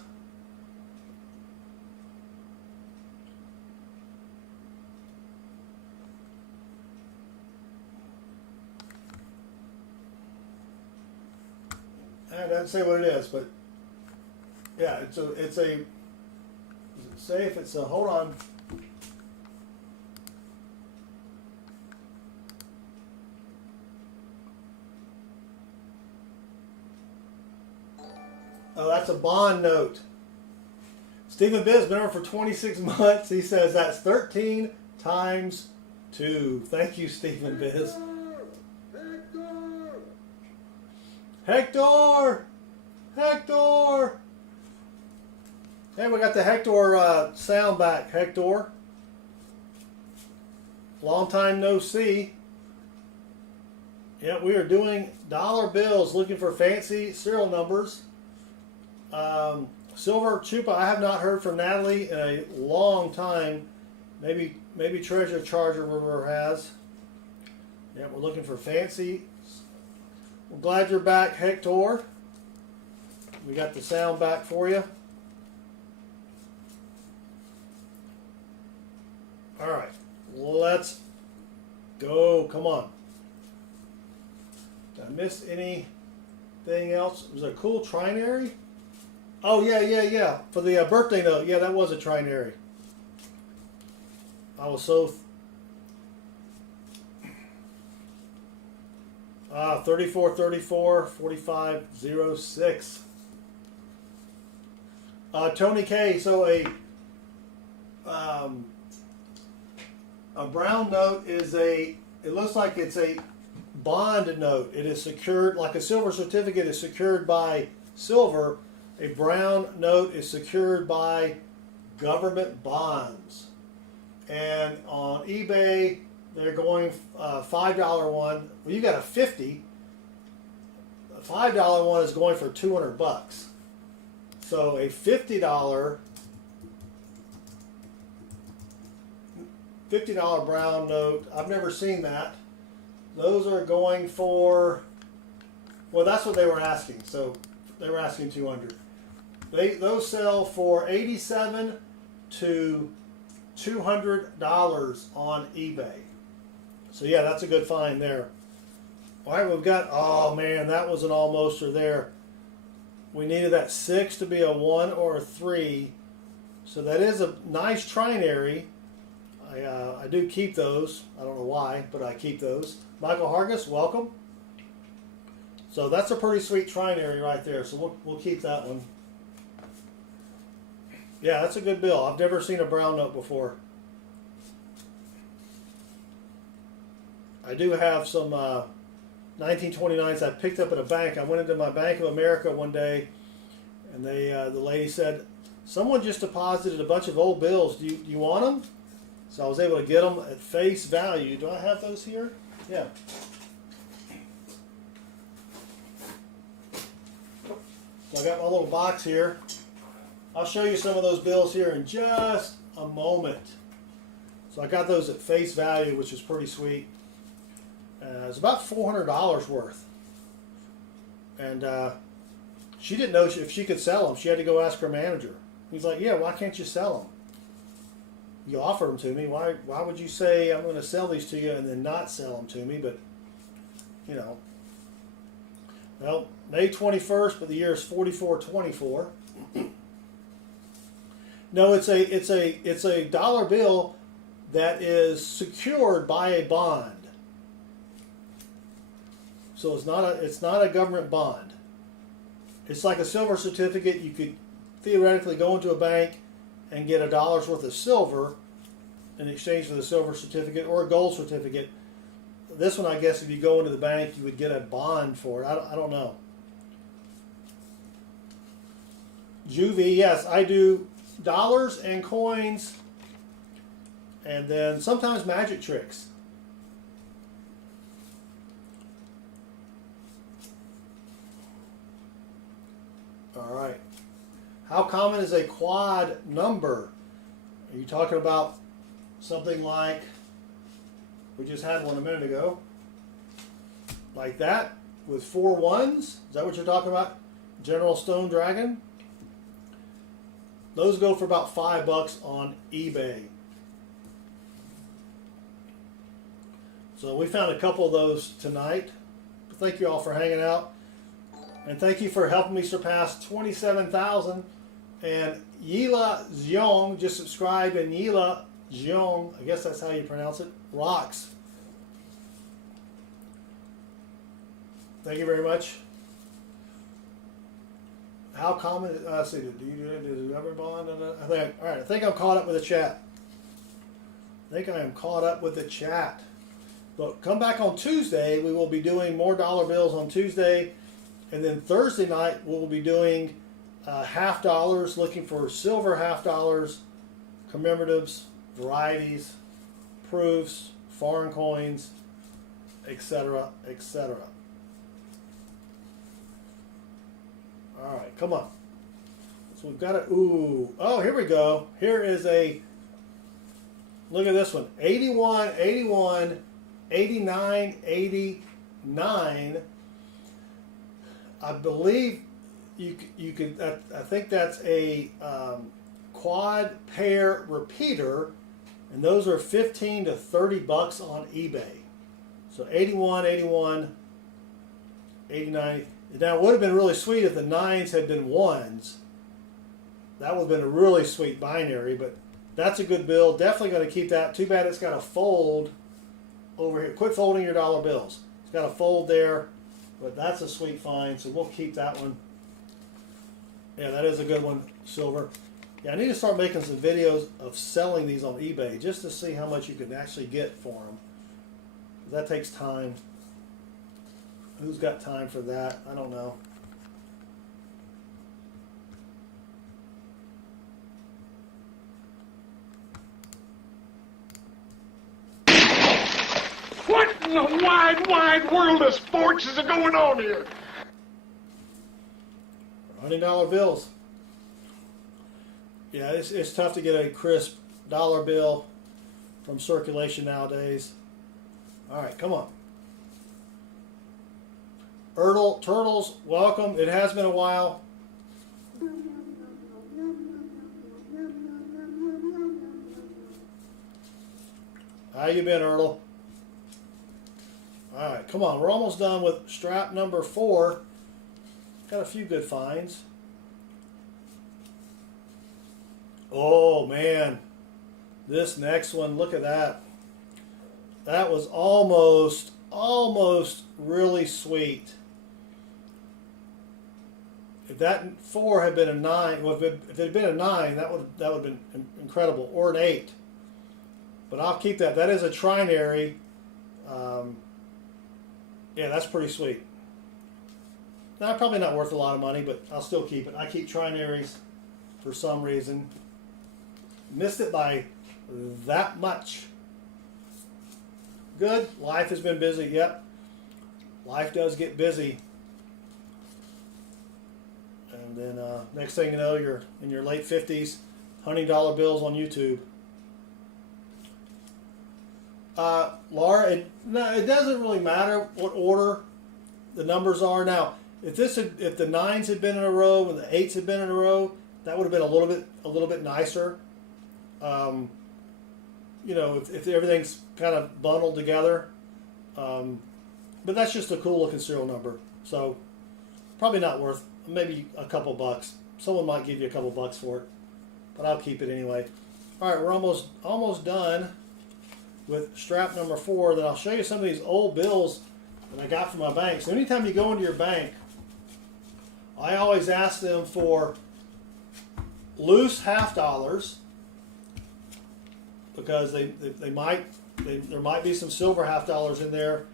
I didn't say what it is, but yeah, it's a does it say if it's a, hold on. Oh, that's a bond note. Stephen Biz been over for 26 months. He says that's 13 times 2. Thank you, Stephen Biz. Hector! Hector! Hey, we got the Hector sound back, Hector. Long time no see. Yeah, we are doing dollar bills, looking for fancy serial numbers. Silver Chupa, I have not heard from Natalie in a long time. Maybe Treasure Charger River has. Yeah, we're looking for fancy. We're glad you're back, Hector. We got the sound back for you. All right, let's go. Come on. Did I miss anything else? Was it a cool trinary? Oh, yeah. For the birthday note. Yeah, that was a trinary. I was so... 3434 4506. Tony K. So a brown note is it looks like it's a bond note. It is secured, like a silver certificate is secured by silver. A brown note is secured by government bonds. And on eBay, they're going $5 one. Well, you got a 50. A $5 one is going for 200 bucks. So a $50 brown note. I've never seen that. Those are going for, well, that's what they were asking. So they were asking 200. Those sell for $87 to $200 on eBay. So yeah, that's a good find there. All right, we've got, oh man, that was an almoster there. We needed that 6 to be a 1 or a 3. So that is a nice trinary. I do keep those. I don't know why, but I keep those. Michael Hargis, welcome. So that's a pretty sweet trinary right there. So we'll keep that one. Yeah, that's a good bill. I've never seen a brown note before. I do have some 1929s I picked up at a bank. I went into my Bank of America one day, and the lady said, someone just deposited a bunch of old bills. Do you want them? So I was able to get them at face value. Do I have those here? Yeah. So I got my little box here. I'll show you some of those bills here in just a moment. So I got those at face value, which is pretty sweet. It's about $400 worth. And she didn't know if she could sell them. She had to go ask her manager. He's like, yeah, why can't you sell them? You offered them to me. Why would you say I'm going to sell these to you and then not sell them to me? But, you know. Well, May 21st, but the year is 4424. No, it's a dollar bill that is secured by a bond. So it's not a government bond. It's like a silver certificate. You could theoretically go into a bank and get $1 worth of silver in exchange for the silver certificate, or a gold certificate. This one, I guess, if you go into the bank, you would get a bond for it. I don't know. Juvie, yes, I do dollars and coins, and then sometimes magic tricks. All right. How common is a quad number? Are you talking about something like, we just had one a minute ago, like that with 4 ones? Is that what you're talking about? General Stone Dragon? Those go for about $5 on eBay. So we found a couple of those tonight. Thank you all for hanging out. And thank you for helping me surpass 27,000. And Yila Zhong just subscribed, and Yila Zhong, I guess that's how you pronounce it, rocks. Thank you very much. How common? Let's see. Do you ever bond? I think I'm caught up with the chat. I think I am caught up with the chat. But come back on Tuesday. We will be doing more dollar bills on Tuesday, and then Thursday night we'll be doing half dollars, looking for silver half dollars, commemoratives, varieties, proofs, foreign coins, etc., etc. All right, come on. So we've got a, oh, here we go. Here is a, look at this one. 81, 81, 89, 89. I believe you could, I think that's a quad pair repeater, and those are 15 to $30 on eBay. So 81, 81, 89. Now, it would have been really sweet if the 9s had been 1s. That would have been a really sweet binary, but that's a good bill. Definitely going to keep that. Too bad it's got a fold over here. Quit folding your dollar bills. It's got a fold there, but that's a sweet find, so we'll keep that one. Yeah, that is a good one, silver. Yeah, I need to start making some videos of selling these on eBay just to see how much you can actually get for them. That takes time. Who's got time for that? I don't know. What in the wide, wide world of sports is going on here? $100 bills. Yeah, it's tough to get a crisp dollar bill from circulation nowadays. All right, come on. Turtles, welcome. It has been a while. How you been, Ertl? All right, come on. We're almost done with strap number 4. Got a few good finds. Oh, man. This next one, look at that. That was almost really sweet. If that 4 had been a 9, well, if it had been a 9, that would have been incredible, or an 8. But I'll keep that. That is a trinary. Yeah, that's pretty sweet. Now, probably not worth a lot of money, but I'll still keep it. I keep trinaries. for some reason. Missed it by that much. Good. Life has been busy. Yep. Life does get busy. And then next thing you know, you're in your late 50s, hunting dollar bills on YouTube. Laura, it doesn't really matter what order the numbers are. Now, if the 9s had been in a row and the 8s had been in a row, that would have been a little bit nicer. You know, if everything's kind of bundled together. But that's just a cool looking serial number. So probably not worth, maybe a couple bucks. Someone might give you a couple bucks for it, but I'll keep it anyway. All right, we're almost done with strap number 4. Then I'll show you some of these old bills that I got from my bank. So anytime you go into your bank, I always ask them for loose $half, because there might be some silver $half in there,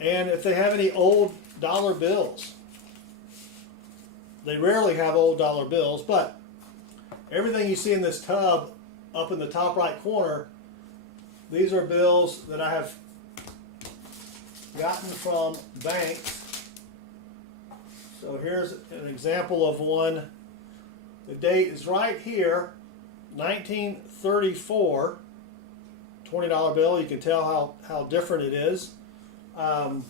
and if they have any old dollar bills. They rarely have old dollar bills, but everything you see in this tub up in the top right corner, these are bills that I have gotten from banks. So here's an example of one. The date is right here, 1934, $20 bill. You can tell how different it is. And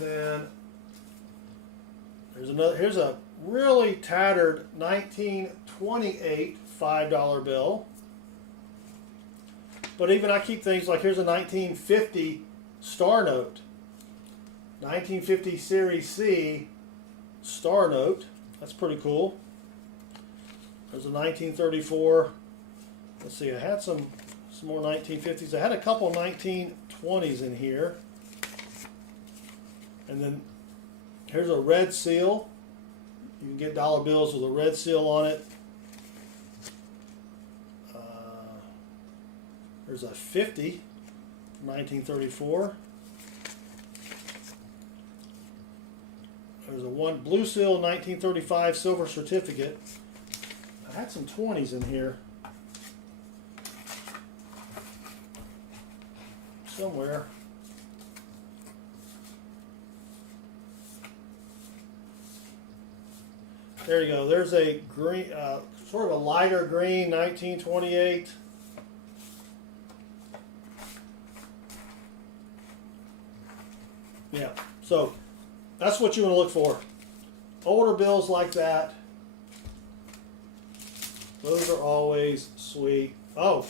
then here's a really tattered 1928 $5 bill. But even I keep things like, here's a 1950 star note. 1950 Series C star note. That's pretty cool. There's a 1934. Let's see, I had some more 1950s. I had a couple 1920s in here. And then here's a red seal. You can get dollar bills with a red seal on it. There's a 50 from 1934. There's a one blue seal 1935 silver certificate. I had some 20s in here somewhere. There you go. There's a green, sort of a lighter green 1928. Yeah, so that's what you want to look for. Older bills like that. Those are always sweet. Oh,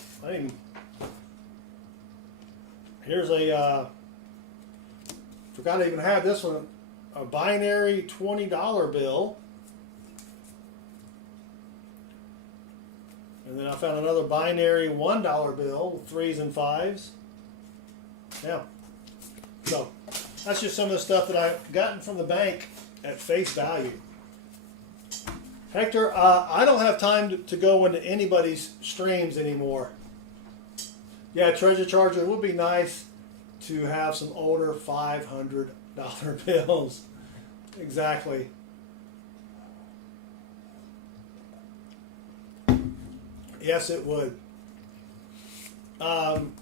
here's a, forgot I even had this one, a binary $20 bill. And then I found another binary $1 bill with 3s and 5s. Yeah. So that's just some of the stuff that I've gotten from the bank at face value. Hector, I don't have time to go into anybody's streams anymore. Yeah, Treasure Charger, it would be nice to have some older $500 bills. Exactly. Yes, it would. On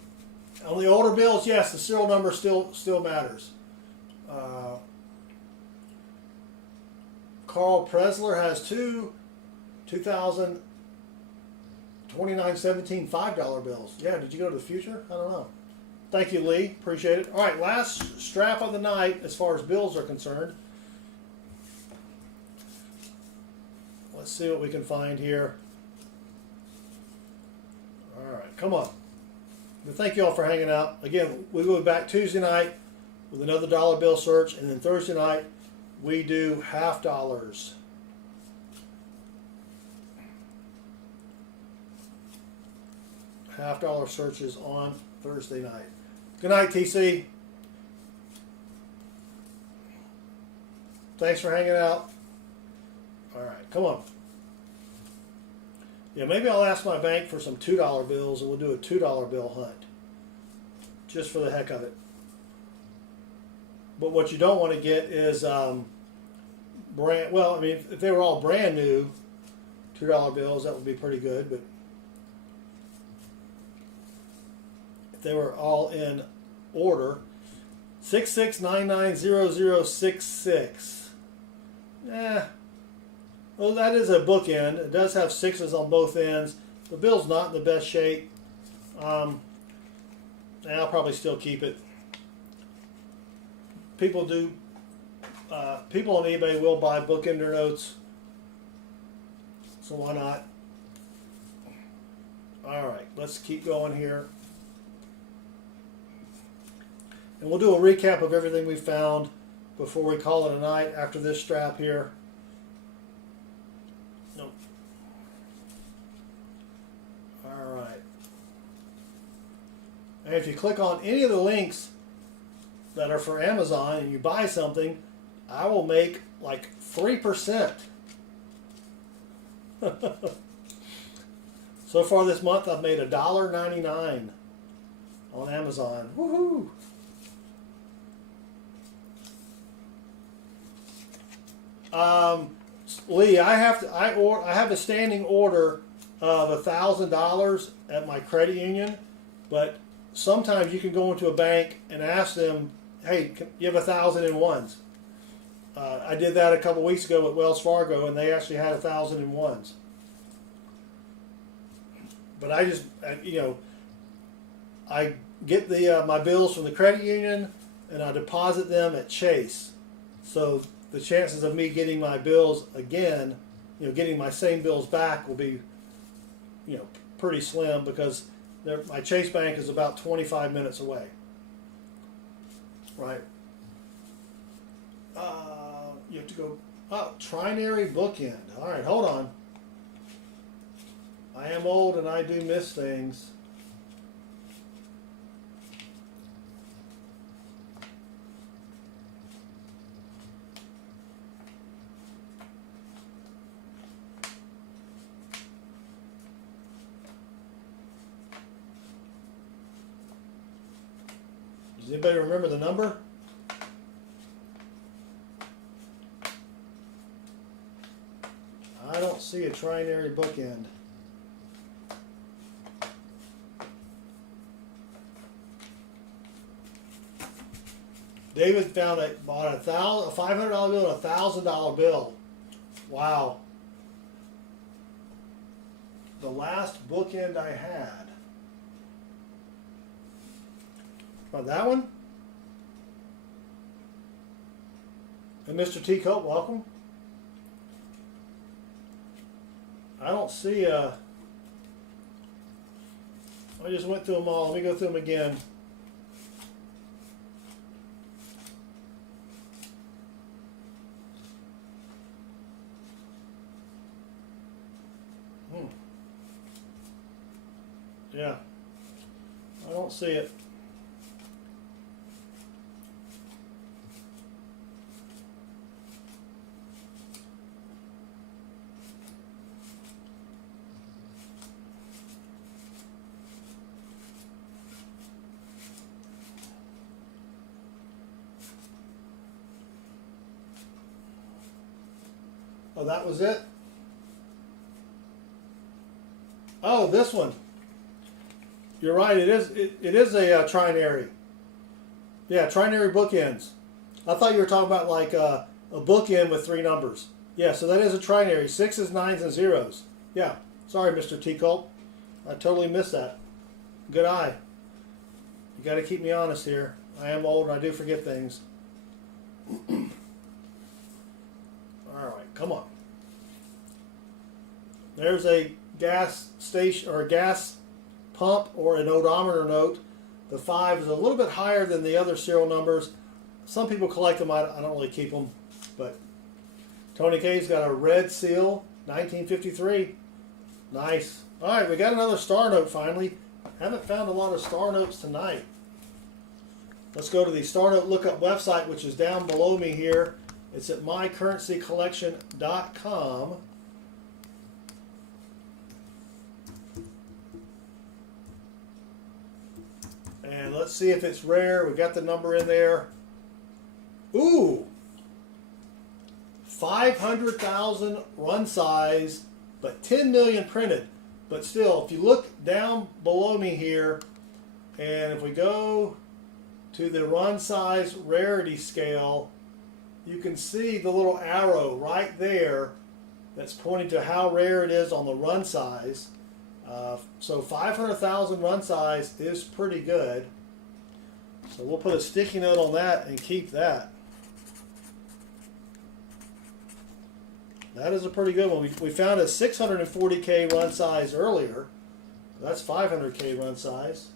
the older bills, yes, the serial number still matters. Carl Presler has two 2029-17 $5 bills. Yeah, did you go to the future? I don't know. Thank you, Lee. Appreciate it. All right, last strap of the night as far as bills are concerned. Let's see what we can find here. All right, come on. Well, thank you all for hanging out. Again, we will be back Tuesday night with another dollar bill search, and then Thursday night we do $half. $half searches on Thursday night. Good night, TC. Thanks for hanging out. All right, come on. Yeah, maybe I'll ask my bank for some $2 bills and we'll do a $2 bill hunt. Just for the heck of it. But what you don't want to get is brand, well, I mean, if they were all brand new $2 bills, that would be pretty good. But if they were all in order, 66990066. Well, that is a bookend. It does have sixes on both ends. The bill's not in the best shape. And I'll probably still keep it. People do. People on eBay will buy bookender notes, so why not? All right, let's keep going here, and we'll do a recap of everything we found before we call it a night after this strap here. No. All right, and if you click on any of the links that are for Amazon and you buy something, I will make like 3%. So far this month I've made $1.99 on Amazon. Woohoo! Lee, I have a standing order of $1,000 at my credit union, but sometimes you can go into a bank and ask them, hey, you have 1,000 in ones. I did that a couple weeks ago at Wells Fargo, and they actually had 1,000 in ones. But I just, I get my bills from the credit union, and I deposit them at Chase. So the chances of me getting my bills again, getting my same bills back will be, pretty slim, because my Chase bank is about 25 minutes away. Right. You have to go, trinary bookend. All right, hold on. I am old and I do miss things. Does anybody remember the number? I don't see a trinary bookend. David bought a $500 bill and a $1,000 bill. Wow. The last bookend I had. About that one? And Mr. T. Cope, welcome. I don't see I just went through them all. Let me go through them again. Yeah. I don't see it. Oh, that was it? Oh, this one. You're right, it is a trinary. Yeah, trinary bookends. I thought you were talking about like a bookend with three numbers. Yeah, so that is a trinary. Sixes, nines, and zeros. Yeah, sorry, Mr. T. Colt. I totally missed that. Good eye. You got to keep me honest here. I am old and I do forget things. Alright, come on. There's a gas station or a gas pump or an odometer note. The 5 is a little bit higher than the other serial numbers. Some people collect them. I don't really keep them. But Tony K's got a red seal, 1953. Nice. Alright, we got another star note finally. Haven't found a lot of star notes tonight. Let's go to the Star Note Lookup website, which is down below me here. It's at mycurrencycollection.com. And let's see if it's rare. We got the number in there. Ooh! 500,000 run size, but 10 million printed. But still, if you look down below me here, and if we go to the run size rarity scale, you can see the little arrow right there that's pointing to how rare it is on the run size. So 500,000 run size is pretty good. So we'll put a sticky note on that and keep that. That is a pretty good one. We found a 640K run size earlier. That's 500K run size.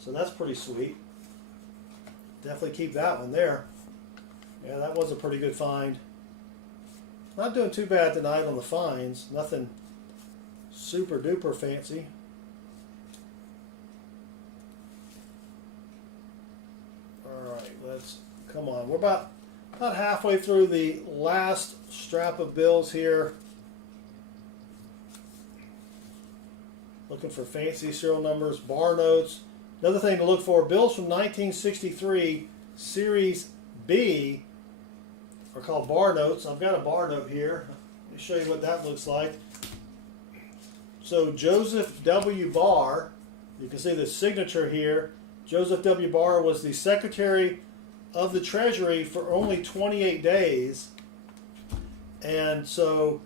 So that's pretty sweet. Definitely keep that one there. Yeah, that was a pretty good find. Not doing too bad tonight on the finds. Nothing super duper fancy. Alright, let's come on. We're about halfway through the last strap of bills here. Looking for fancy serial numbers, bar notes. Another thing to look for, bills from 1963, Series B, are called bar notes. I've got a bar note here. Let me show you what that looks like. So Joseph W. Barr, you can see the signature here. Joseph W. Barr was the Secretary of the Treasury for only 28 days. And so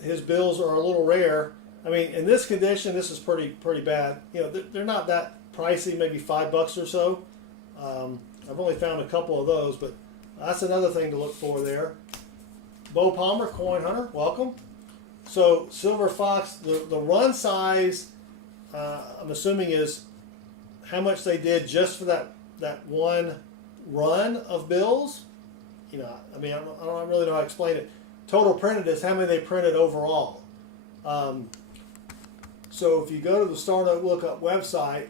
his bills are a little rare. I mean, in this condition, this is pretty bad. You know, they're not that pricey, maybe $5 or so. I've only found a couple of those, but that's another thing to look for there. Bo Palmer, Coin Hunter, welcome. So Silver Fox, the run size, I'm assuming is how much they did just for that one run of bills. You know, I mean, I don't really know how to explain it. Total printed is how many they printed overall. So if you go to the Star Note Lookup website,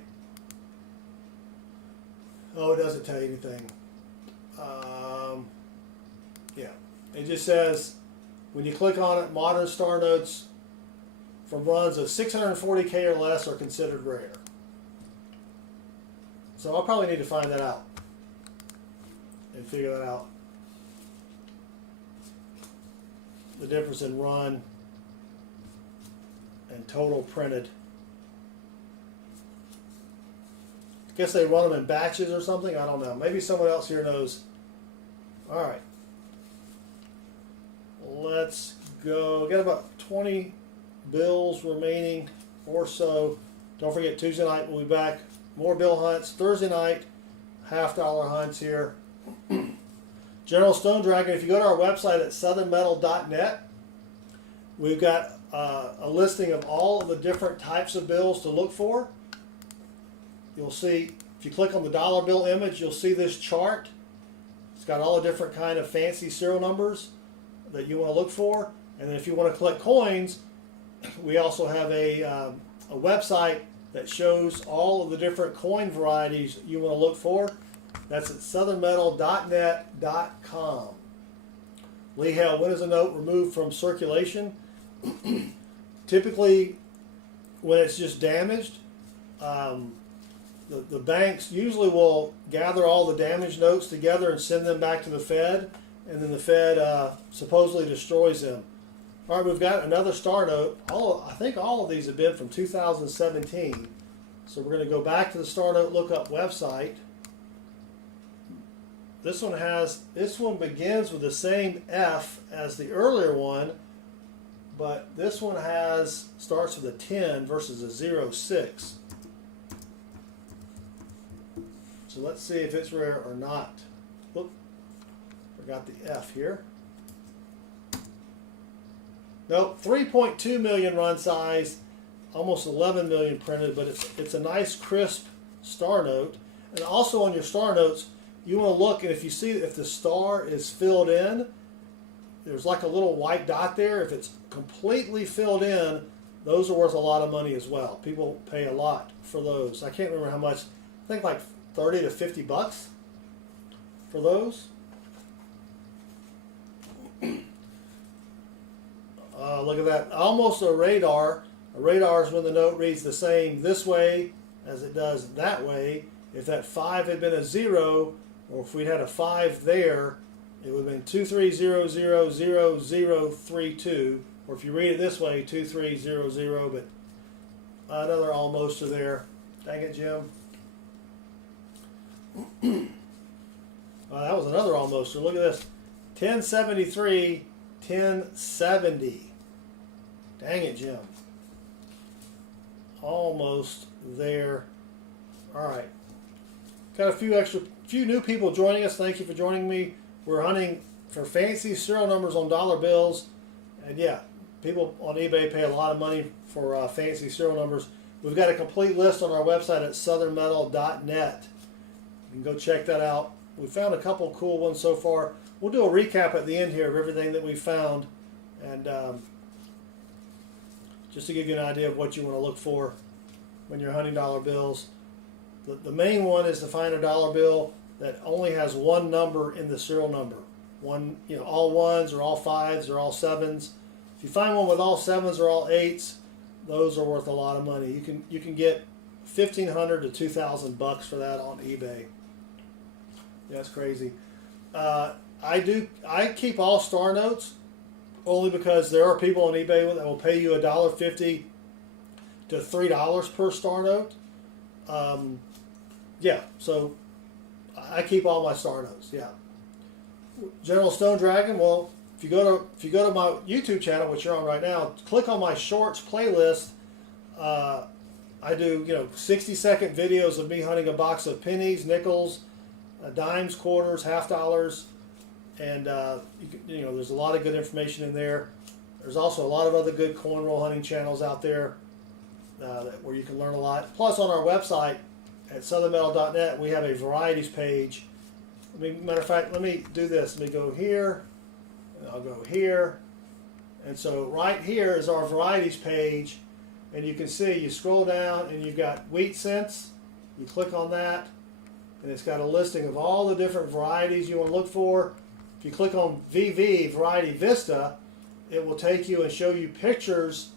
oh, it doesn't tell you anything. Yeah, it just says when you click on it, modern Star Notes from runs of 640K or less are considered rare. So I'll probably need to find that out and figure that out. The difference in run and total printed. I guess they run them in batches or something. I don't know. Maybe someone else here knows. All right. Let's go. Got about 20 bills remaining or so. Don't forget Tuesday night we'll be back. More bill hunts. Thursday night, $half hunts here. General Stone Dragon, if you go to our website at southernmetal.net, we've got a listing of all of the different types of bills to look for. You'll see, if you click on the dollar bill image, you'll see this chart. It's got all the different kind of fancy serial numbers that you want to look for. And then if you want to collect coins, we also have a website that shows all of the different coin varieties you want to look for. That's at southernmetal.net.com. Lee Hale, when is a note removed from circulation? Typically, when it's just damaged, the banks usually will gather all the damaged notes together and send them back to the Fed, and then the Fed supposedly destroys them. All right, we've got another Star Note. I think all of these have been from 2017. So we're going to go back to the Star Note Lookup website. This one begins with the same F as the earlier one, but this one starts with a 10 versus a 06. So let's see if it's rare or not. Oop, forgot the F here. Nope, 3.2 million run size, almost 11 million printed, but it's a nice crisp Star Note. And also on your Star Notes, you want to look, and if you see if the star is filled in, there's like a little white dot there. If it's completely filled in, those are worth a lot of money as well. People pay a lot for those. I can't remember how much. I think like 30 to 50 bucks for those. Look at that. Almost a radar. A radar is when the note reads the same this way as it does that way. If that 5 had been a 0, or if we'd had a 5 there, it would have been 23000032, or if you read it this way, 2300, but another almost there. Dang it, Jim. That was another almost. Look at this. 1073, 1070. Dang it, Jim. Almost there. All right. Got a few new people joining us. Thank you for joining me. We're hunting for fancy serial numbers on dollar bills. And yeah, people on eBay pay a lot of money for fancy serial numbers. We've got a complete list on our website at southernmetal.net. You can go check that out. We found a couple cool ones so far. We'll do a recap at the end here of everything that we found, and just to give you an idea of what you want to look for when you're hunting dollar bills. The main one is to find a dollar bill that only has one number in the serial number. One, all ones or all fives or all sevens. If you find one with all sevens or all eights, those are worth a lot of money. You can get $1,500 to $2,000 for that on eBay. That's crazy. I keep all star notes only because there are people on eBay that will pay you $1.50 to $3 per star note. Yeah, so I keep all my star notes. Yeah. General Stone Dragon. Well, if you go to my YouTube channel, which you're on right now, click on my shorts playlist. I do 60-second videos of me hunting a box of pennies, nickels, dimes, quarters, half dollars, and there's a lot of good information in there. There's also a lot of other good coin roll hunting channels out there where you can learn a lot. Plus, on our website at southernmetal.net, we have a varieties page. Matter of fact, let me do this. Let me go here, and I'll go here, and so right here is our varieties page, and you can see, you scroll down and you've got wheat cents. You click on that, and it's got a listing of all the different varieties you want to look for. If you click on VV, Variety Vista, it will take you and show you pictures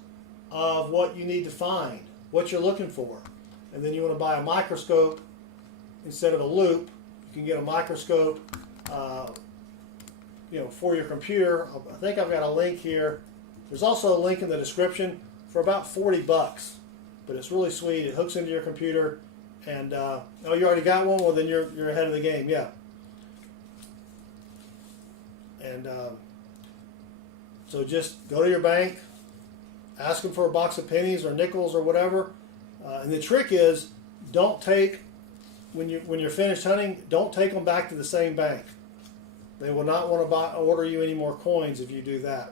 of what you need to find, what you're looking for. And then you want to buy a microscope instead of a loop. You can get a microscope for your computer. I think I've got a link here. There's also a link in the description for about $40, but it's really sweet. It hooks into your computer. And oh, you already got one? Well, then you're ahead of the game. Yeah. And so just go to your bank, ask them for a box of pennies or nickels or whatever. And the trick is, don't take, when you're finished hunting, don't take them back to the same bank. They will not want to order you any more coins if you do that.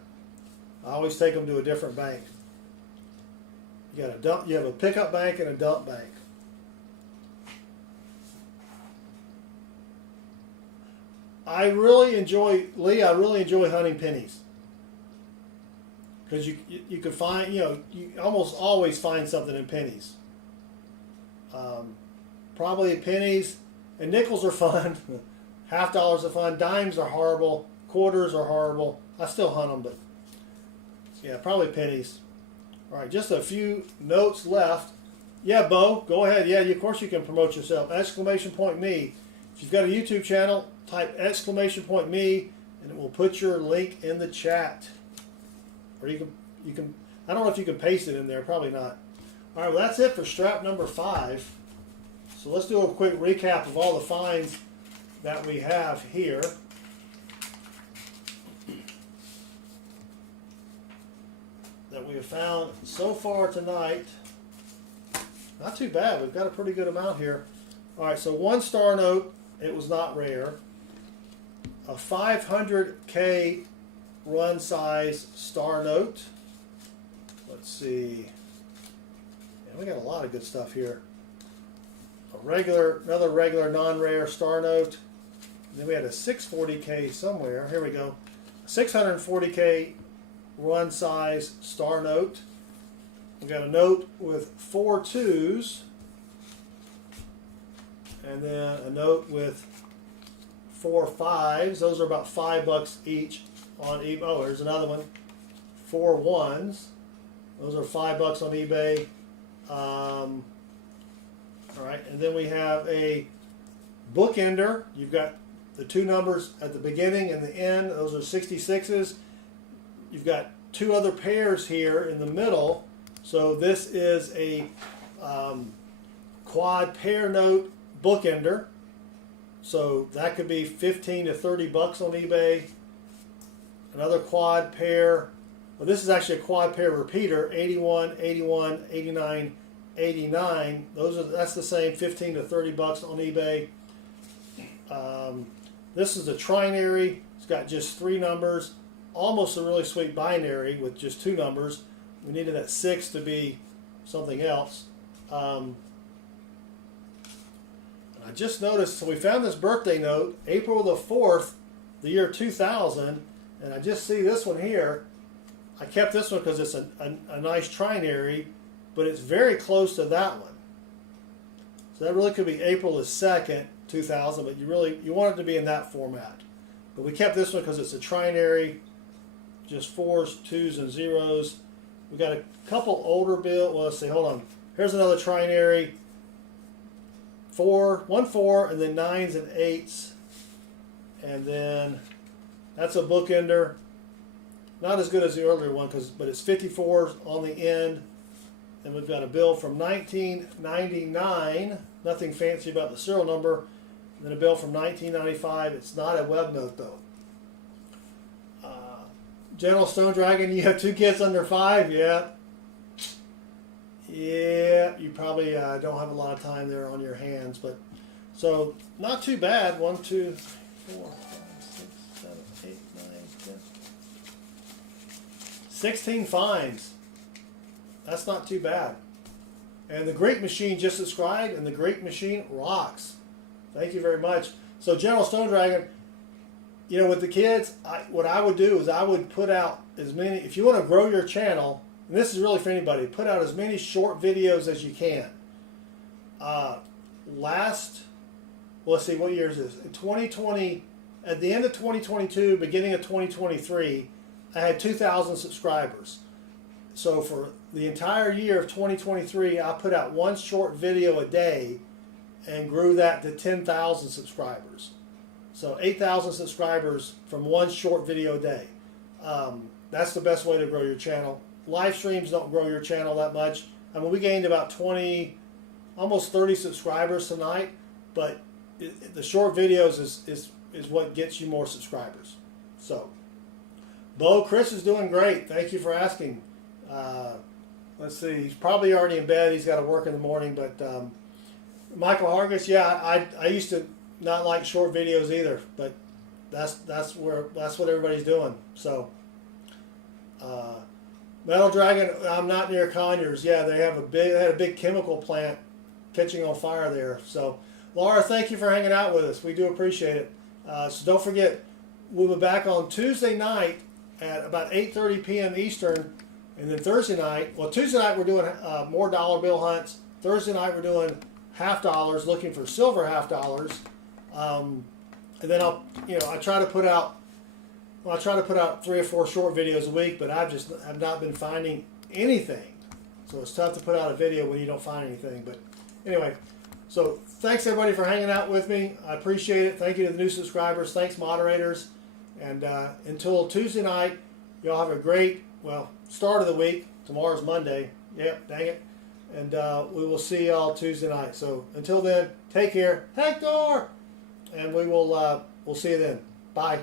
I always take them to a different bank. You have a pickup bank and a dump bank. I really enjoy hunting pennies, because you can find, you almost always find something in pennies. Probably pennies and nickels are fun. Half dollars are fun. Dimes are horrible. Quarters are horrible. I still hunt them, but yeah, probably pennies. All right, just a few notes left. Yeah, Bo, go ahead. Yeah, of course you can promote yourself. ! Me. If you've got a YouTube channel, type ! Me, and it will put your link in the chat. Or you can. I don't know if you can paste it in there. Probably not. All right, well, that's it for strap number 5. So let's do a quick recap of all the finds that we have here. That we have found so far tonight. Not too bad. We've got a pretty good amount here. All right, so 1 star note. It was not rare. A 500K run size star note. Let's see. Yeah, we got a lot of good stuff here. Another regular non-rare star note. And then we had a 640K somewhere. Here we go. 640K run size star note. We got a note with 4 2s. And then a note with 4 5s. Those are about $5 each on eBay. Oh, there's another one. 4 1s. Those are $5 on eBay. All right, and then we have a bookender. You've got the two numbers at the beginning and the end. Those are 66s. You've got two other pairs here in the middle. So this is a quad pair note bookender. So that could be 15 to 30 bucks on eBay. Another quad pair. Well, this is actually a quad pair repeater. 81, 81, 89, 89. That's the same, 15 to 30 bucks on eBay. This is a trinary. It's got just 3 numbers. Almost a really sweet binary with just 2 numbers. We needed that 6 to be something else. And I just noticed, so we found this birthday note, April the 4th, the year 2000, and I just see this one here. I kept this one because it's a nice trinary, but it's very close to that one. So that really could be April the 2nd, 2000, but you want it to be in that format. But we kept this one because it's a trinary, just 4s, 2s, and 0s. We got a couple older bills. Well, let's see, hold on. Here's another trinary. 1 4, and then 9s and 8s. And then that's a bookender. Not as good as the earlier one, but it's 54s on the end. And we've got a bill from 1999. Nothing fancy about the serial number. And then a bill from 1995. It's not a web note, though. General Stone Dragon, you have 2 kids under 5? Yeah. Yeah, you probably don't have a lot of time there on your hands. But so, not too bad. 1, 2, 3, 4, 5, 6, 7, 8, 9, 10. 16 finds. That's not too bad. And the Great Machine just subscribed, and the Great Machine rocks. Thank you very much. So General Stone Dragon, you know, with the kids, what I would do is I would put out as many, if you want to grow your channel, and this is really for anybody, put out as many short videos as you can. Let's see, what year is this? In 2020, at the end of 2022, beginning of 2023, I had 2,000 subscribers. So for the entire year of 2023, I put out 1 short video a day and grew that to 10,000 subscribers. So 8,000 subscribers from 1 short video a day. That's the best way to grow your channel. Live streams don't grow your channel that much. I mean, we gained about 20, almost 30 subscribers tonight, but the short videos is what gets you more subscribers. So, Chris is doing great. Thank you for asking. Let's see, he's probably already in bed. He's got to work in the morning, but Michael Hargis, yeah, I used to not like short videos either, but that's what everybody's doing. So, Metal Dragon, I'm not near Conyers. Yeah, they had a big chemical plant catching on fire there. So, Laura, thank you for hanging out with us. We do appreciate it. So don't forget, we'll be back on Tuesday night at about 8:30 p.m. Eastern, and then Thursday night. Well, Tuesday night we're doing more dollar bill hunts. Thursday night we're doing $half, looking for silver $half. And then I try to put out 3 or 4 short videos a week, but I've not been finding anything. So it's tough to put out a video when you don't find anything. But anyway, so thanks everybody for hanging out with me. I appreciate it. Thank you to the new subscribers. Thanks moderators. And until Tuesday night, y'all have a great, start of the week. Tomorrow's Monday. Yep, dang it. And we will see y'all Tuesday night. So until then, take care. Hector! And we'll see you then. Bye.